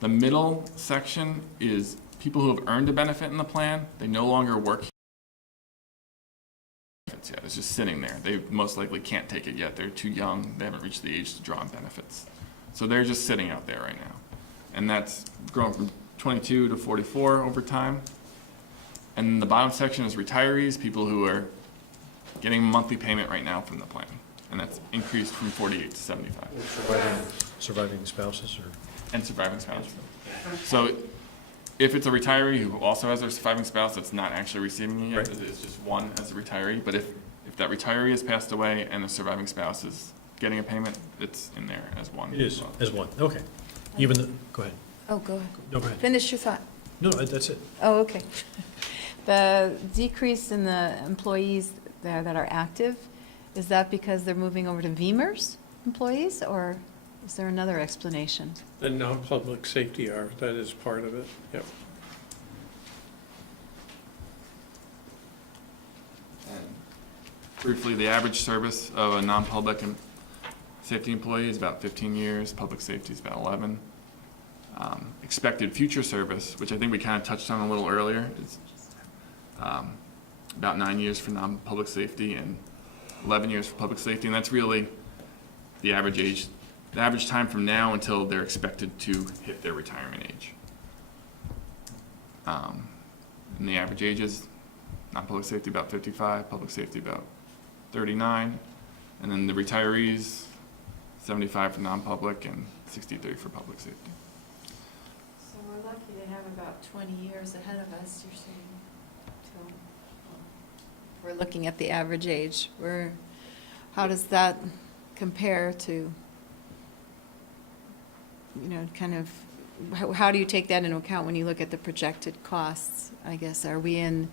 The middle section is people who have earned a benefit in the plan. They no longer work yet. It's just sitting there. They most likely can't take it yet. They're too young. They haven't reached the age to draw on benefits. So they're just sitting out there right now. And that's grown from 22 to 44 over time. And the bottom section is retirees, people who are getting a monthly payment right now from the plan. And that's increased from 48 to 75. Surviving spouses or? And surviving spouses. So if it's a retiree who also has their surviving spouse that's not actually receiving it yet, it's just one as a retiree. But if that retiree has passed away and the surviving spouse is getting a payment, it's in there as one. It is, well. as one, okay. Go ahead. Oh, go ahead. No, go ahead. Finish your thought. No, that's it. Oh, okay. The decrease in the employees that are active, is that because they're moving over to VEMR's employees, or is there another explanation? The non-public safety are, that is part of it, yep. And briefly, the average service of a non-public and safety employee is about 15 years. Public safety is about 11. Expected future service, which I think we kind of touched on a little earlier, is about 9 years for non-public safety and 11 years for public safety. And that's really the average age, the average time from now until they're expected to hit their retirement age. And the average age is non-public safety about 55, public safety about 39, and then the retirees, 75 for non-public and 63 for public safety. So we're lucky to have about 20 years ahead of us, you're saying, till we're looking at the average age. How does that compare to, kind of, how do you take that into account when you look at the projected costs, I guess? Are we in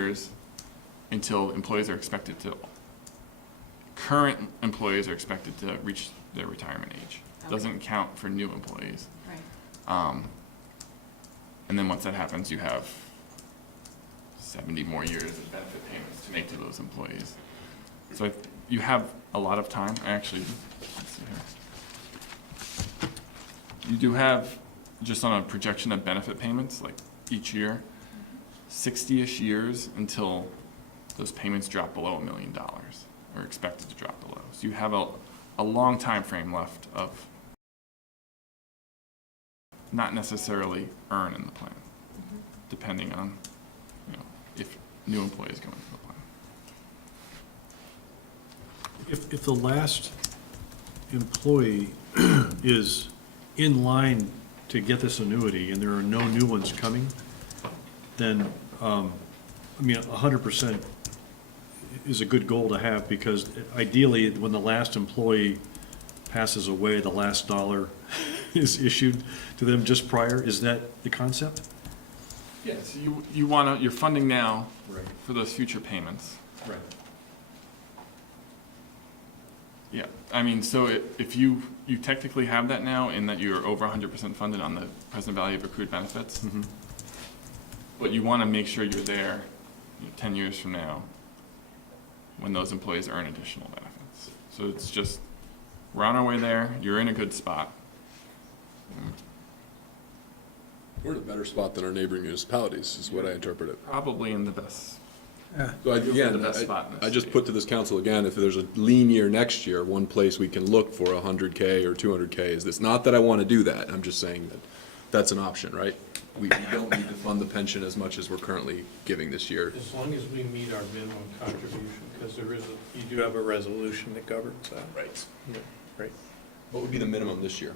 years until employees are expected to, current employees are expected to reach their retirement age. Doesn't count for new employees. Right. And then once that happens, you have 70 more years of benefit payments to make to those employees. So you have a lot of time. Actually, let's see here. You do have, just on a projection of benefit payments, like each year, 60-ish years until those payments drop below $1 million, or expected to drop below. So you have a long time frame left of not necessarily earn in the plan, depending on, you know, if new employees go into the plan. If the last employee is in line to get this annuity and there are no new ones coming, then, I mean, 100% is a good goal to have, because ideally, when the last employee passes away, the last dollar is issued to them just prior. Is that the concept? Yeah, so you want to, you're funding now Right. for those future payments. Right. Yeah, I mean, so if you technically have that now in that you're over 100% funded on the present value of accrued benefits, but you want to make sure you're there, 10 years from now when those employees earn additional benefits. So it's just, we're on our way there, you're in a good spot. We're in a better spot than our neighboring municipalities, is what I interpret it. Probably in the best. So again, the best spot in this I just state. put to this council again, if there's a lean year next year, one place we can look for 100K or 200K is this. Not that I want to do that, I'm just saying that that's an option, right? We don't need to fund the pension as much as we're currently giving this year. As long as we meet our minimum contribution, because you do have a resolution that governs that. Right. Yeah, right. What would be the minimum this year?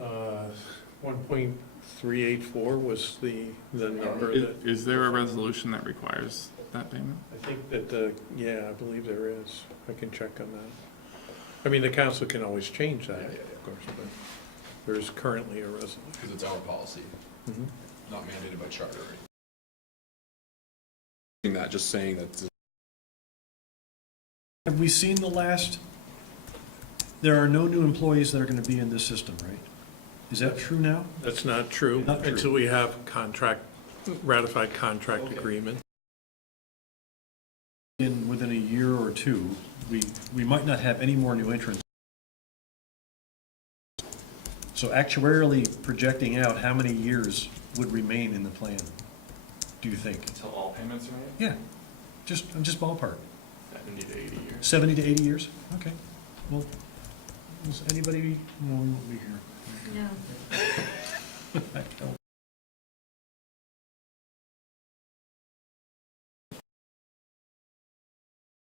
1.384 was the number that, Is there a resolution that requires that payment? I think that, yeah, I believe there is. I can check on that. I mean, the council can always change that, of course, but there is currently a resolution. Because it's our policy, not mandated by charter. That, just saying that. Have we seen the last? There are no new employees that are going to be in this system, right? Is that true now? That's not true Not true. until we have ratified contract Okay. agreement. Within a year or two, we might not have any more new entrants. So actuarially projecting out how many years would remain in the plan, do you think? Until all payments are made? Yeah, just ballpark. 70 to 80 years. 70 to 80 years? Okay. Well, does anybody, no, we won't be here. No.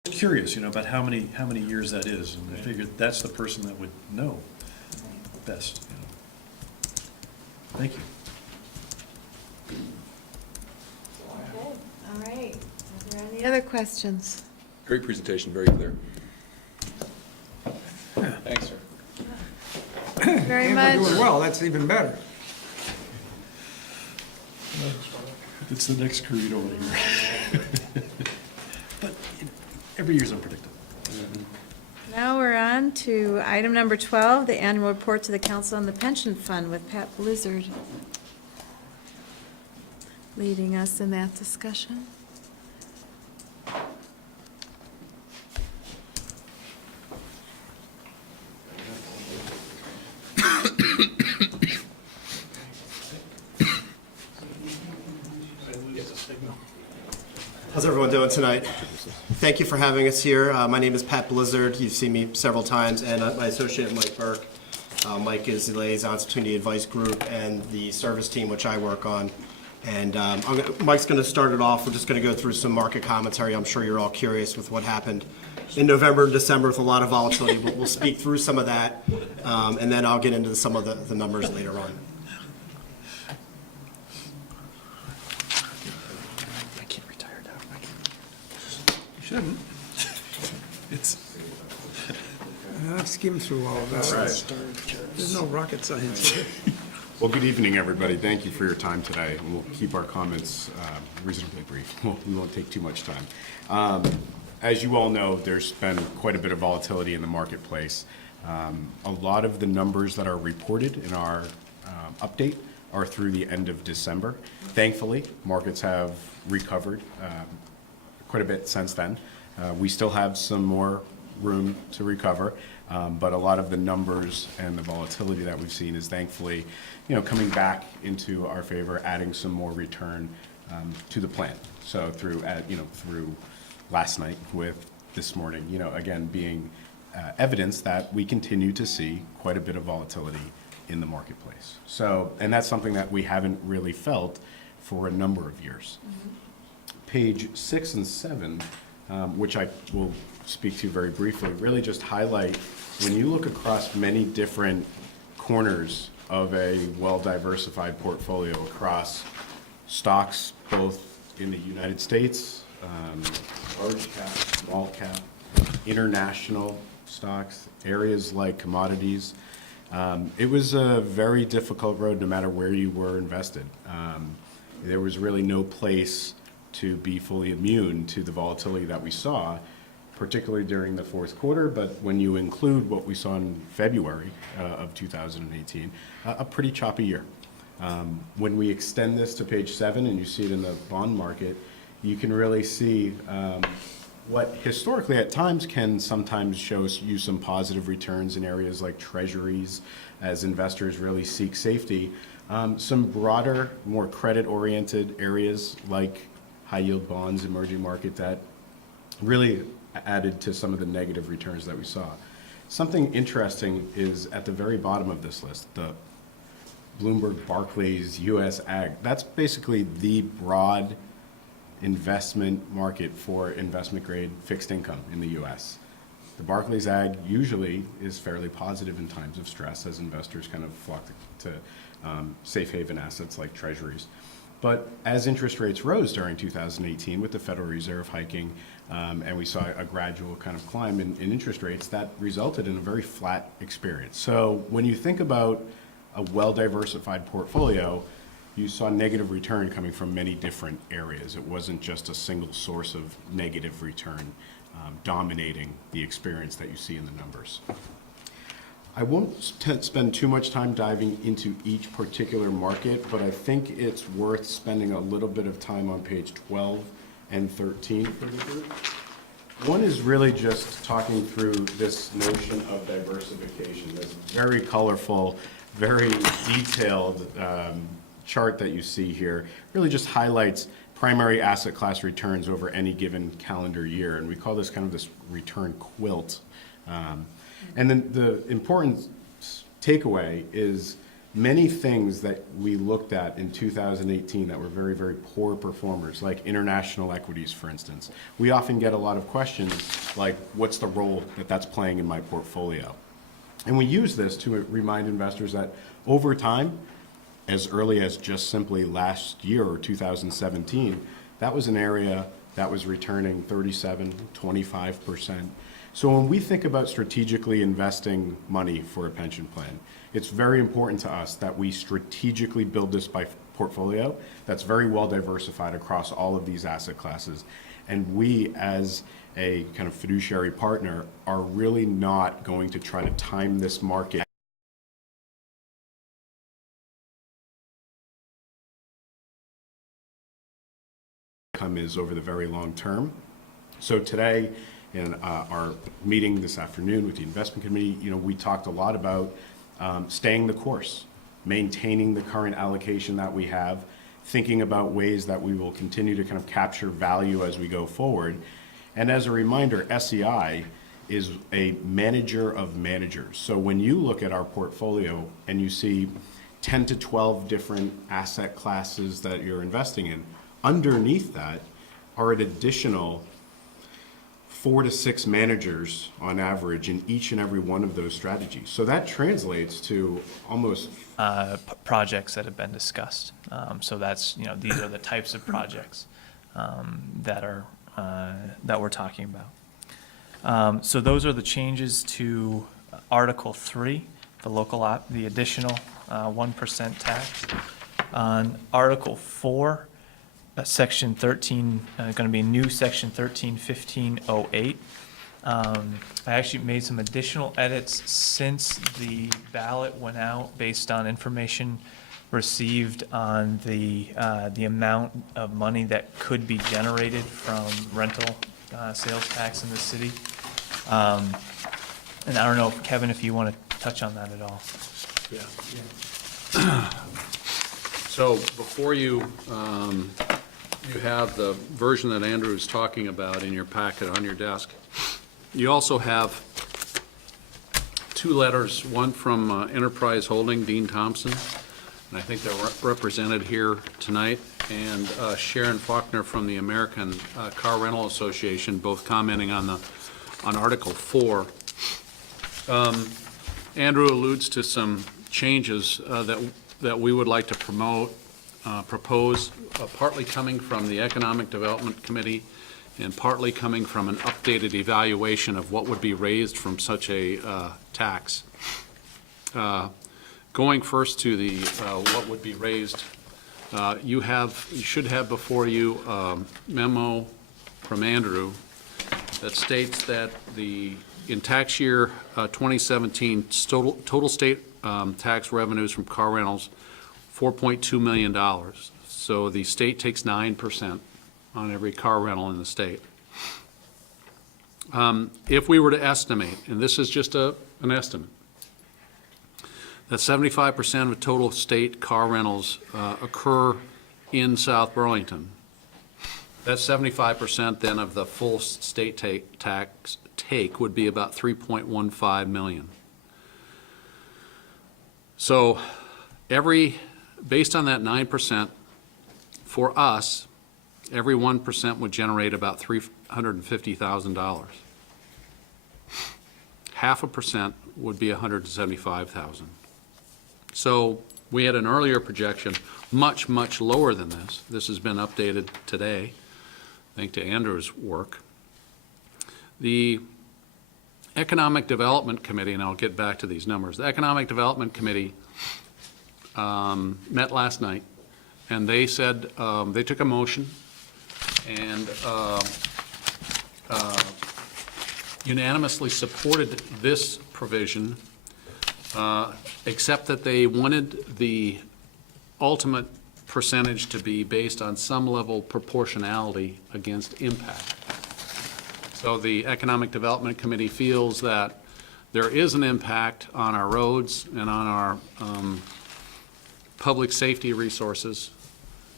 Curious, about how many years that is, and I figured that's the person that would know best. Thank you. Okay, all right. Are there any other questions? Great presentation, very clear. Thanks, sir. Very And much. we're doing well, that's even better. It's the next creed over here. But every year's unpredictable. Now we're on to item number 12, the annual report to the Council on the Pension Fund with Pat Blizzard leading us in that discussion. How's everyone doing tonight? Thank you for having us here. My name is Pat Blizzard. You've seen me several times, and my associate Mike Burke. Mike is the liaison between the advice group and the service team, which I work on. And Mike's going to start it off. We're just going to go through some market commentary. I'm sure you're all curious with what happened in November and December with a lot of volatility. But we'll speak through some of that, and then I'll get into some of the numbers later on. Shouldn't. I've skimmed through all of that. There's no rocket science here. Well, good evening, everybody. Thank you for your time today. And we'll keep our comments reasonably brief. We won't take too much time. As you all know, there's been quite a bit of volatility in the marketplace. A lot of the numbers that are reported in our update are through the end of December. Thankfully, markets have recovered quite a bit since then. We still have some more room to recover, but a lot of the numbers and the volatility that we've seen is thankfully, coming back into our favor, adding some more return to the plan. So through last night with this morning, again, being evidence that we continue to see quite a bit of volatility in the marketplace. So, and that's something that we haven't really felt for a number of years. Page 6 and 7, which I will speak to very briefly, really just highlight when you look across many different corners of a well-diversified portfolio across stocks, both in the United States, large cap, small cap, international stocks, areas like commodities. It was a very difficult road no matter where you were invested. There was really no place to be fully immune to the volatility that we saw, particularly during the fourth quarter, but when you include what we saw in February of 2018, a pretty choppy year. When we extend this to page 7 and you see it in the bond market, you can really see what historically at times can sometimes show you some positive returns in areas like treasuries as investors really seek safety. Some broader, more credit-oriented areas like high-yield bonds, emerging market debt, really added to some of the negative returns that we saw. Something interesting is at the very bottom of this list, the Bloomberg Barclays US Ag. That's basically the broad investment market for investment grade fixed income in the US. The Barclays Ag usually is fairly positive in times of stress as investors kind of flock to safe haven assets like treasuries. But as interest rates rose during 2018 with the Federal Reserve hiking, and we saw a gradual kind of climb in interest rates, that resulted in a very flat experience. So when you think about a well-diversified portfolio, you saw negative return coming from many different areas. It wasn't just a single source of negative return dominating the experience that you see in the numbers. I won't spend too much time diving into each particular market, but I think it's worth spending a little bit of time on page 12 and 13 for the group. One is really just talking through this notion of diversification, this very colorful, very detailed chart that you see here really just highlights primary asset class returns over any given calendar year. And we call this kind of this return quilt. And then the important takeaway is many things that we looked at in 2018 that were very, very poor performers, like international equities, for instance. We often get a lot of questions like, what's the role that that's playing in my portfolio? And we use this to remind investors that over time, as early as just simply last year or 2017, that was an area that was returning 37, 25%. So when we think about strategically investing money for a pension plan, it's very important to us that we strategically build this by portfolio that's very well diversified across all of these asset classes. And we, as a kind of fiduciary partner, are really not going to try to time this market is over the very long term. So today, in our meeting this afternoon with the investment committee, we talked a lot about staying the course, maintaining the current allocation that we have, thinking about ways that we will continue to kind of capture value as we go forward. And as a reminder, SEI is a manager of managers. So when you look at our portfolio and you see 10 to 12 different asset classes that you're investing in, underneath that are an additional 4 to 6 managers on average in each and every one of those strategies. So that translates to almost projects that have been discussed. So that's, these are the types of projects that we're talking about. So those are the changes to Article 3, the additional 1% tax. On Article 4, Section 13, going to be new Section 131508. I actually made some additional edits since the ballot went out based on information received on the amount of money that could be generated from rental sales tax in the city. And I don't know, Kevin, if you want to touch on that at all. Yeah. So before you, you have the version that Andrew is talking about in your packet on your desk. You also have two letters, one from Enterprise Holding, Dean Thompson, and I think they're represented here tonight, and Sharon Faulkner from the American Car Rental Association, both commenting on Article 4. Andrew alludes to some changes that we would like to propose, partly coming from the Economic Development Committee and partly coming from an updated evaluation of what would be raised from such a tax. Going first to the what would be raised, you should have before you a memo from Andrew that states that in tax year 2017, total state tax revenues from car rentals, $4.2 million. So the state takes 9% on every car rental in the state. If we were to estimate, and this is just an estimate, that 75% of total state car rentals occur in South Burlington, that 75% then of the full state tax take would be about $3.15 million. So based on that 9%, for us, every 1% would generate about $350,000. 0.5% would be $175,000. So we had an earlier projection, much, much lower than this. This has been updated today, thanks to Andrew's work. The Economic Development Committee, and I'll get back to these numbers, the Economic Development Committee met last night, and they said, they took a motion and unanimously supported this provision, except that they wanted the ultimate percentage to be based on some level of proportionality against impact. So the Economic Development Committee feels that there is an impact on our roads and on our public safety resources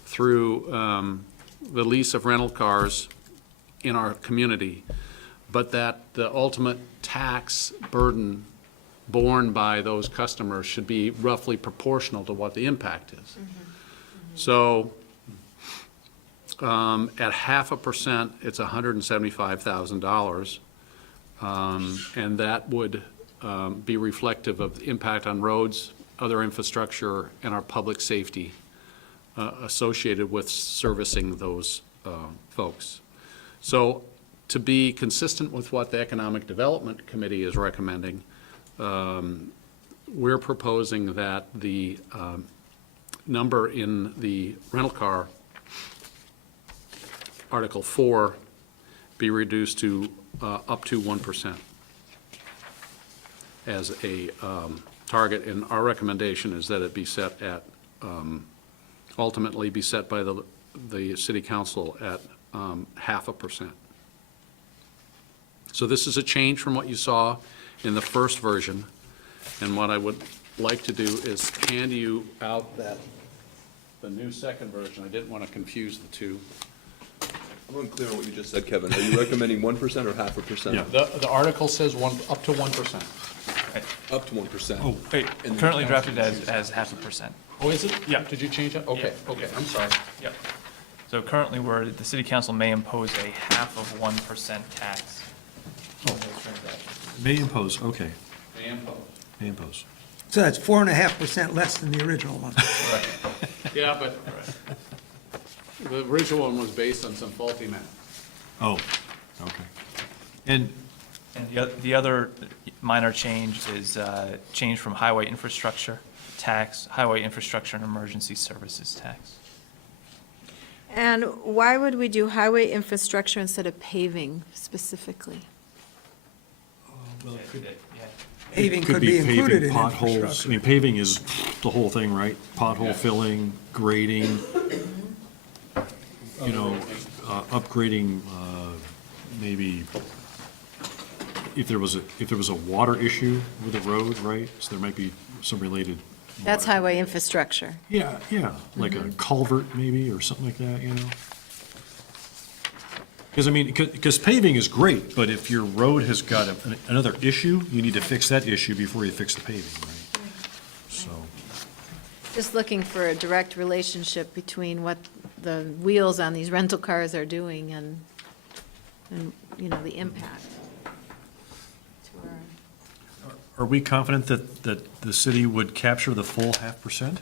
through the lease of rental cars in our community, but that the ultimate tax burden borne by those customers should be roughly proportional to what the impact is. So at 0.5%, it's $175,000, and that would be reflective of the impact on roads, other infrastructure, and our public safety associated with servicing those folks. So to be consistent with what the Economic Development Committee is recommending, we're proposing that the number in the rental car, Article 4, be reduced to up to 1% as a target, and our recommendation is that it be set at, ultimately be set by the City Council at 0.5%. So this is a change from what you saw in the first version, and what I would like to do is hand you out the new second version. I didn't want to confuse the two. I'm unclear on what you just said, Kevin. Are you recommending 1% or 0.5%? Yeah. The article says up to 1%. Up to 1%. Oh, wait, currently drafted as 0.5%. Oh, is it? Yeah. Did you change that? Okay, Yeah. okay, I'm sorry. Yep. So currently, the city council may impose a 0.5% tax on those transactions. May impose, okay, May impose. may impose. So that's 4.5% less than the original one. Yeah, but the original one was based on some faulty math. Oh, okay. And And the other minor change is change from highway infrastructure tax, highway infrastructure and emergency services tax. And why would we do highway infrastructure instead of paving specifically? Paving could be included in potholes. I infrastructure. mean, paving is the whole thing, right? Pothole filling, grading, upgrading, maybe if there was a water issue with a road, right? So there might be some related. That's highway infrastructure. Yeah, like a culvert maybe, or something like that, Because paving is great, but if your road has got another issue, you need to fix that issue before you fix the paving, right? So, Just looking for a direct relationship between what the wheels on these rental cars are doing and the impact. to our- are we confident that the city would capture the full 0.5%?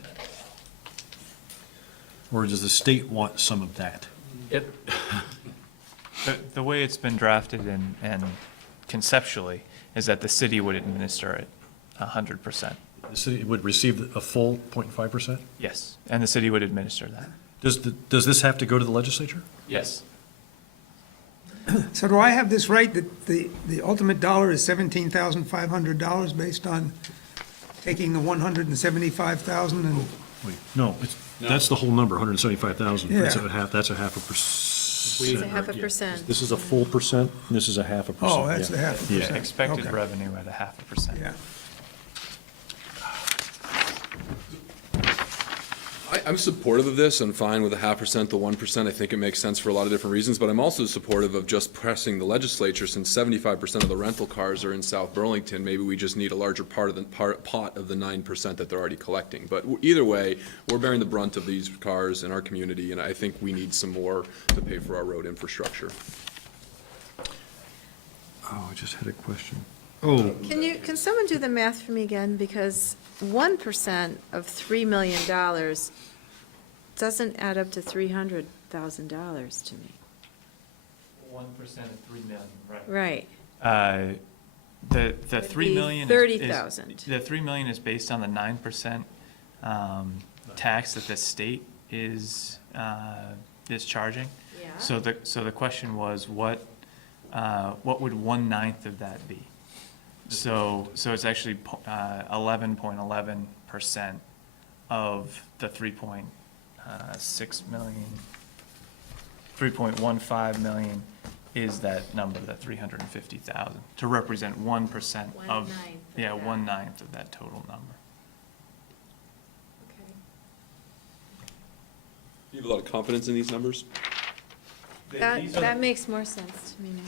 Or does the state want some of that? The way it's been drafted and conceptually is that the city would administer it 100%. The city would receive a full 0.5%? Yes, and the city would administer that. Does this have to go to the legislature? Yes. So do I have this right, that the ultimate dollar is $17,500 based on taking the 175,000 and, Wait, no, that's the whole number, 175,000. Yeah. That's a 0.5%. It's a 0.5%. This is a full percent, and this is a 0.5%. oh, that's the yeah. 0.5%. Expected Okay. revenue at 0.5%. Yeah. I'm supportive of this and fine with the 0.5%, the 1%. I think it makes sense for a lot of different reasons, but I'm also supportive of just pressing the legislature since 75% of the rental cars are in South Burlington. Maybe we just need a larger pot of the 9% that they're already collecting. But either way, we're bearing the brunt of these cars in our community, and I think we need some more to pay for our road infrastructure. Oh, I just had a question. Oh, Can someone do the math for me again? Because 1% of $3 million doesn't add up to $300,000 to me. 1% of 3 million, right. Right. The That'd 3 be million. 30,000. The 3 million is based on the 9% tax that the state is charging. Yeah. So the question was, what would 1/9 of that be? So it's actually 11.11% of the 3.6 million. 3.15 million is that number, that 350,000, to represent 1% of. 1/9 of Yeah, that. 1/9 of that total number. Okay. You have a lot of confidence in these numbers? That makes more sense to me now.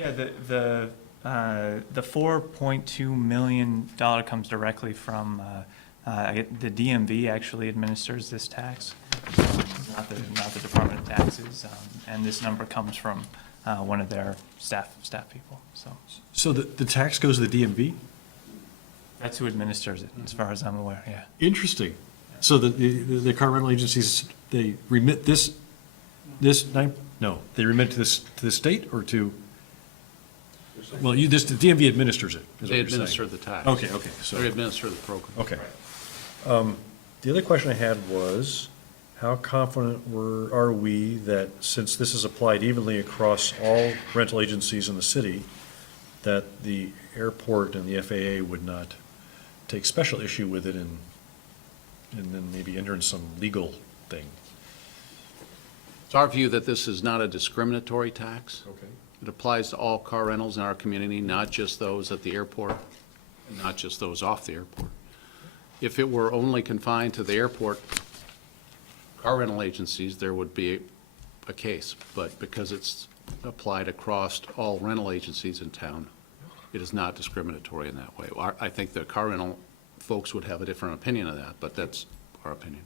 Yeah, the $4.2 million comes directly from, the DMV actually administers this tax, not the Department of Taxes, and this number comes from one of their staff people, so. so the tax goes to the DMV? That's who administers it, as far as I'm aware, yeah. Interesting. So the car rental agencies, they remit they remit to the state or to? Well, the DMV administers it, is what They you're saying. administer the tax. Okay, so. They administer the program. Okay. The other question I had was, how confident are we that since this is applied evenly across all rental agencies in the city, that the airport and the FAA would not take special issue with it and then maybe enter in some legal thing? It's our view that this is not a discriminatory tax. Okay. It applies to all car rentals in our community, not just those at the airport, and not just those off the airport. If it were only confined to the airport car rental agencies, there would be a case. But because it's applied across all rental agencies in town, it is not discriminatory in that way. I think the car rental folks would have a different opinion of that, but that's our opinion.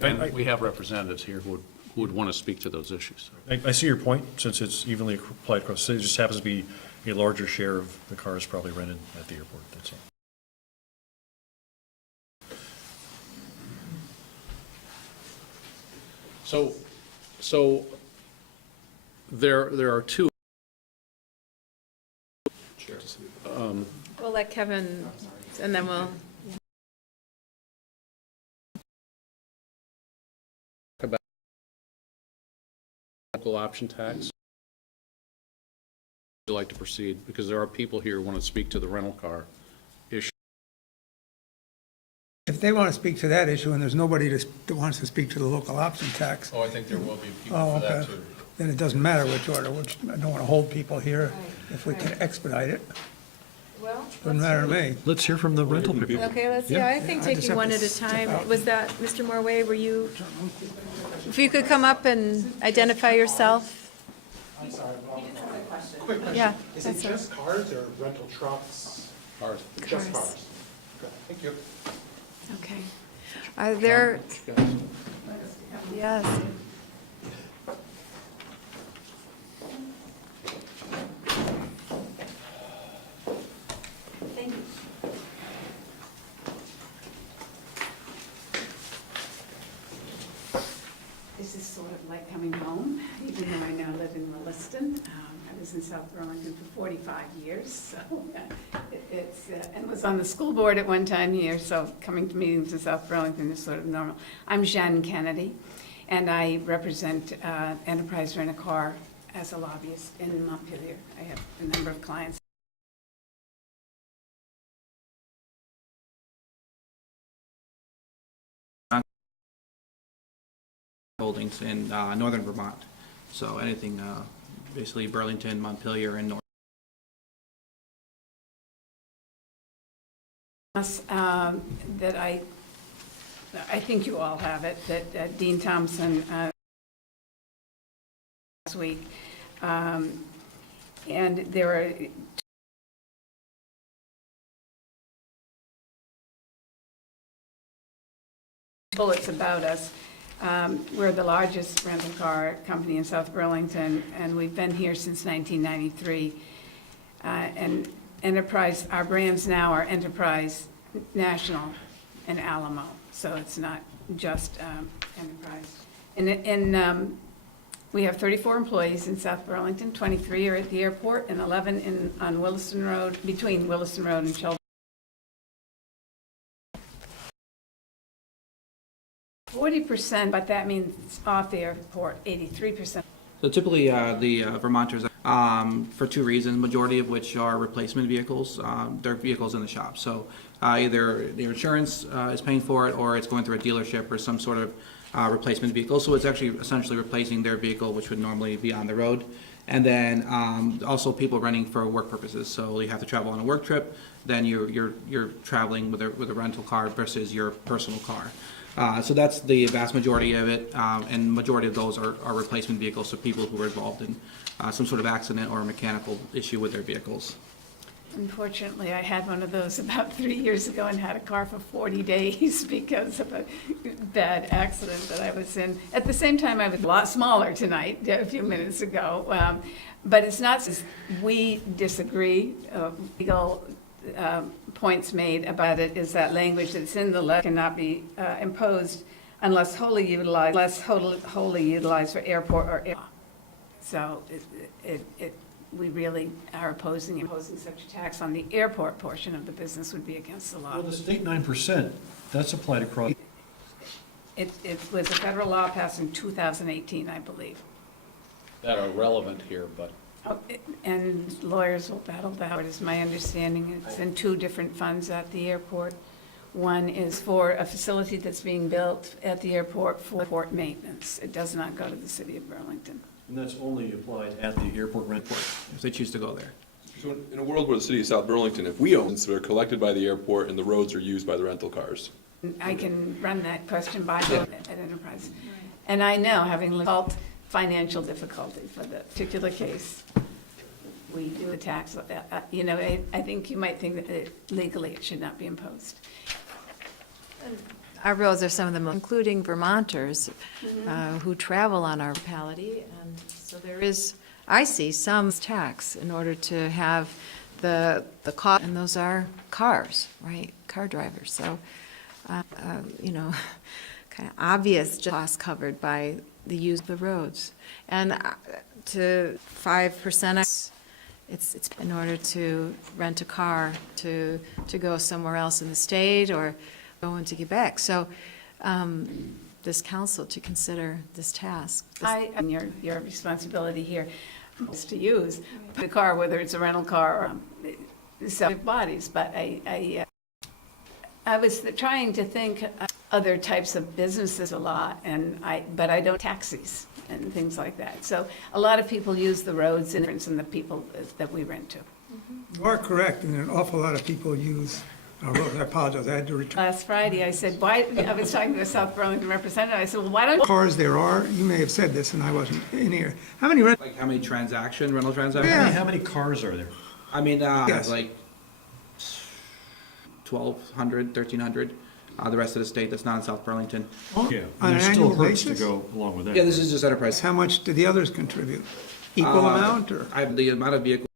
And we have representatives here who would want to speak to those issues. I see your point, since it's evenly applied across the city, it just happens to be a larger share of the cars probably rented at the airport, that's all. So there are two. We'll let Kevin, and then we'll local option tax. Would you like to proceed? Because there are people here who want to speak to the rental car issue. If they want to speak to that issue and there's nobody that wants to speak to the local option tax, Oh, I think there will be people oh, for that okay, too. then it doesn't matter which order, which, I don't want to hold people here if we can expedite it. Well, Doesn't matter to me. Let's hear from the rental people. okay, let's see, Yeah. I think Yeah, I just taking have one to at a step time, out. was that, Mr. Morway, were you, if you could come up and identify yourself? I'm sorry, Quick question. Yeah. Is it just cars or rental trucks? Cars. Just Cars. cars. Okay, thank you. Okay. Are there, yes. Thank you. This is sort of like coming home, even though I now live in Williston. I was in South Burlington for 45 years, so it's, and was on the school board at one time here, so coming to meetings in South Burlington is sort of normal. I'm Jeanne Kennedy, and I represent Enterprise Rent-A-Car as a lobbyist in Montpelier. I have a number of clients. Holdings in northern Vermont. So anything, basically Burlington, Montpelier, and north. That I think you all have it, that Dean Thompson last week. And there are bullets about us. We're the largest rental car company in South Burlington, and we've been here since 1993. And Enterprise, our brands now are Enterprise, National, and Alamo, so it's not just Enterprise. And we have 34 employees in South Burlington, 23 are at the airport, and 11 on Williston Road, between Williston Road and Children's. 40%, but that means off the airport, 83%. So typically, the Vermonters, for two reasons, majority of which are replacement vehicles. They're vehicles in the shop. So either their insurance is paying for it, or it's going through a dealership or some sort of replacement vehicle. So it's actually essentially replacing their vehicle, which would normally be on the road. And then also people renting for work purposes. So you have to travel on a work trip, then you're traveling with a rental car versus your personal car. So that's the vast majority of it, and majority of those are replacement vehicles, so people who are involved in some sort of accident or a mechanical issue with their vehicles. Unfortunately, I had one of those about 3 years ago and had a car for 40 days because of a bad accident that I was in. At the same time, I was a lot smaller tonight, a few minutes ago. But it's not, we disagree. Legal points made about it is that language that's in the letter cannot be imposed unless wholly utilized for airport or air. So we really are imposing such a tax on the airport portion of the business would be against the law. Well, the state 9%, that's applied across. It was a federal law passed in 2018, I believe. That are relevant here, but Oh, and lawyers will battle that, is my understanding. It's in two different funds at the airport. One is for a facility that's being built at the airport for airport maintenance. It does not go to the city of Burlington. And that's only applied at the airport rent port. If they choose to go there. So in a world where the city of South Burlington, if we own, so they're collected by the airport and the roads are used by the rental cars. I can run that question by them at Enterprise. And I know, having felt financial difficulty for the particular case, we do the tax, you know, I think you might think that legally it should not be imposed. Our roads are some of the most, including Vermonters who travel on our locality, and so there is, I see some tax in order to have the cost, and those are cars, right? Car drivers, so, you know, kind of obvious costs covered by the use of the roads. And to 5%, it's in order to rent a car to go somewhere else in the state or go into Quebec. So this council to consider this task. And your responsibility here is to use the car, whether it's a rental car or self bodies, but I was trying to think of other types of businesses a lot, but I don't taxis and things like that. So a lot of people use the roads and the people that we rent to. You are correct, and an awful lot of people use roads. I apologize, I had to return. Last Friday, I said, why, I was talking to a South Burlington representative, I said, well, why don't Cars there are, you may have said this, and I wasn't in here. How many Like how many rental transactions? Yeah. How many cars are there? I mean, Yes. like 1,200, 1,300. The rest of the state that's not in South Burlington. Yeah, On and an there's still annual hertz to basis? go along with that. Yeah, this is just enterprise. How much do the others contribute? Equal amount, or? The amount of vehicles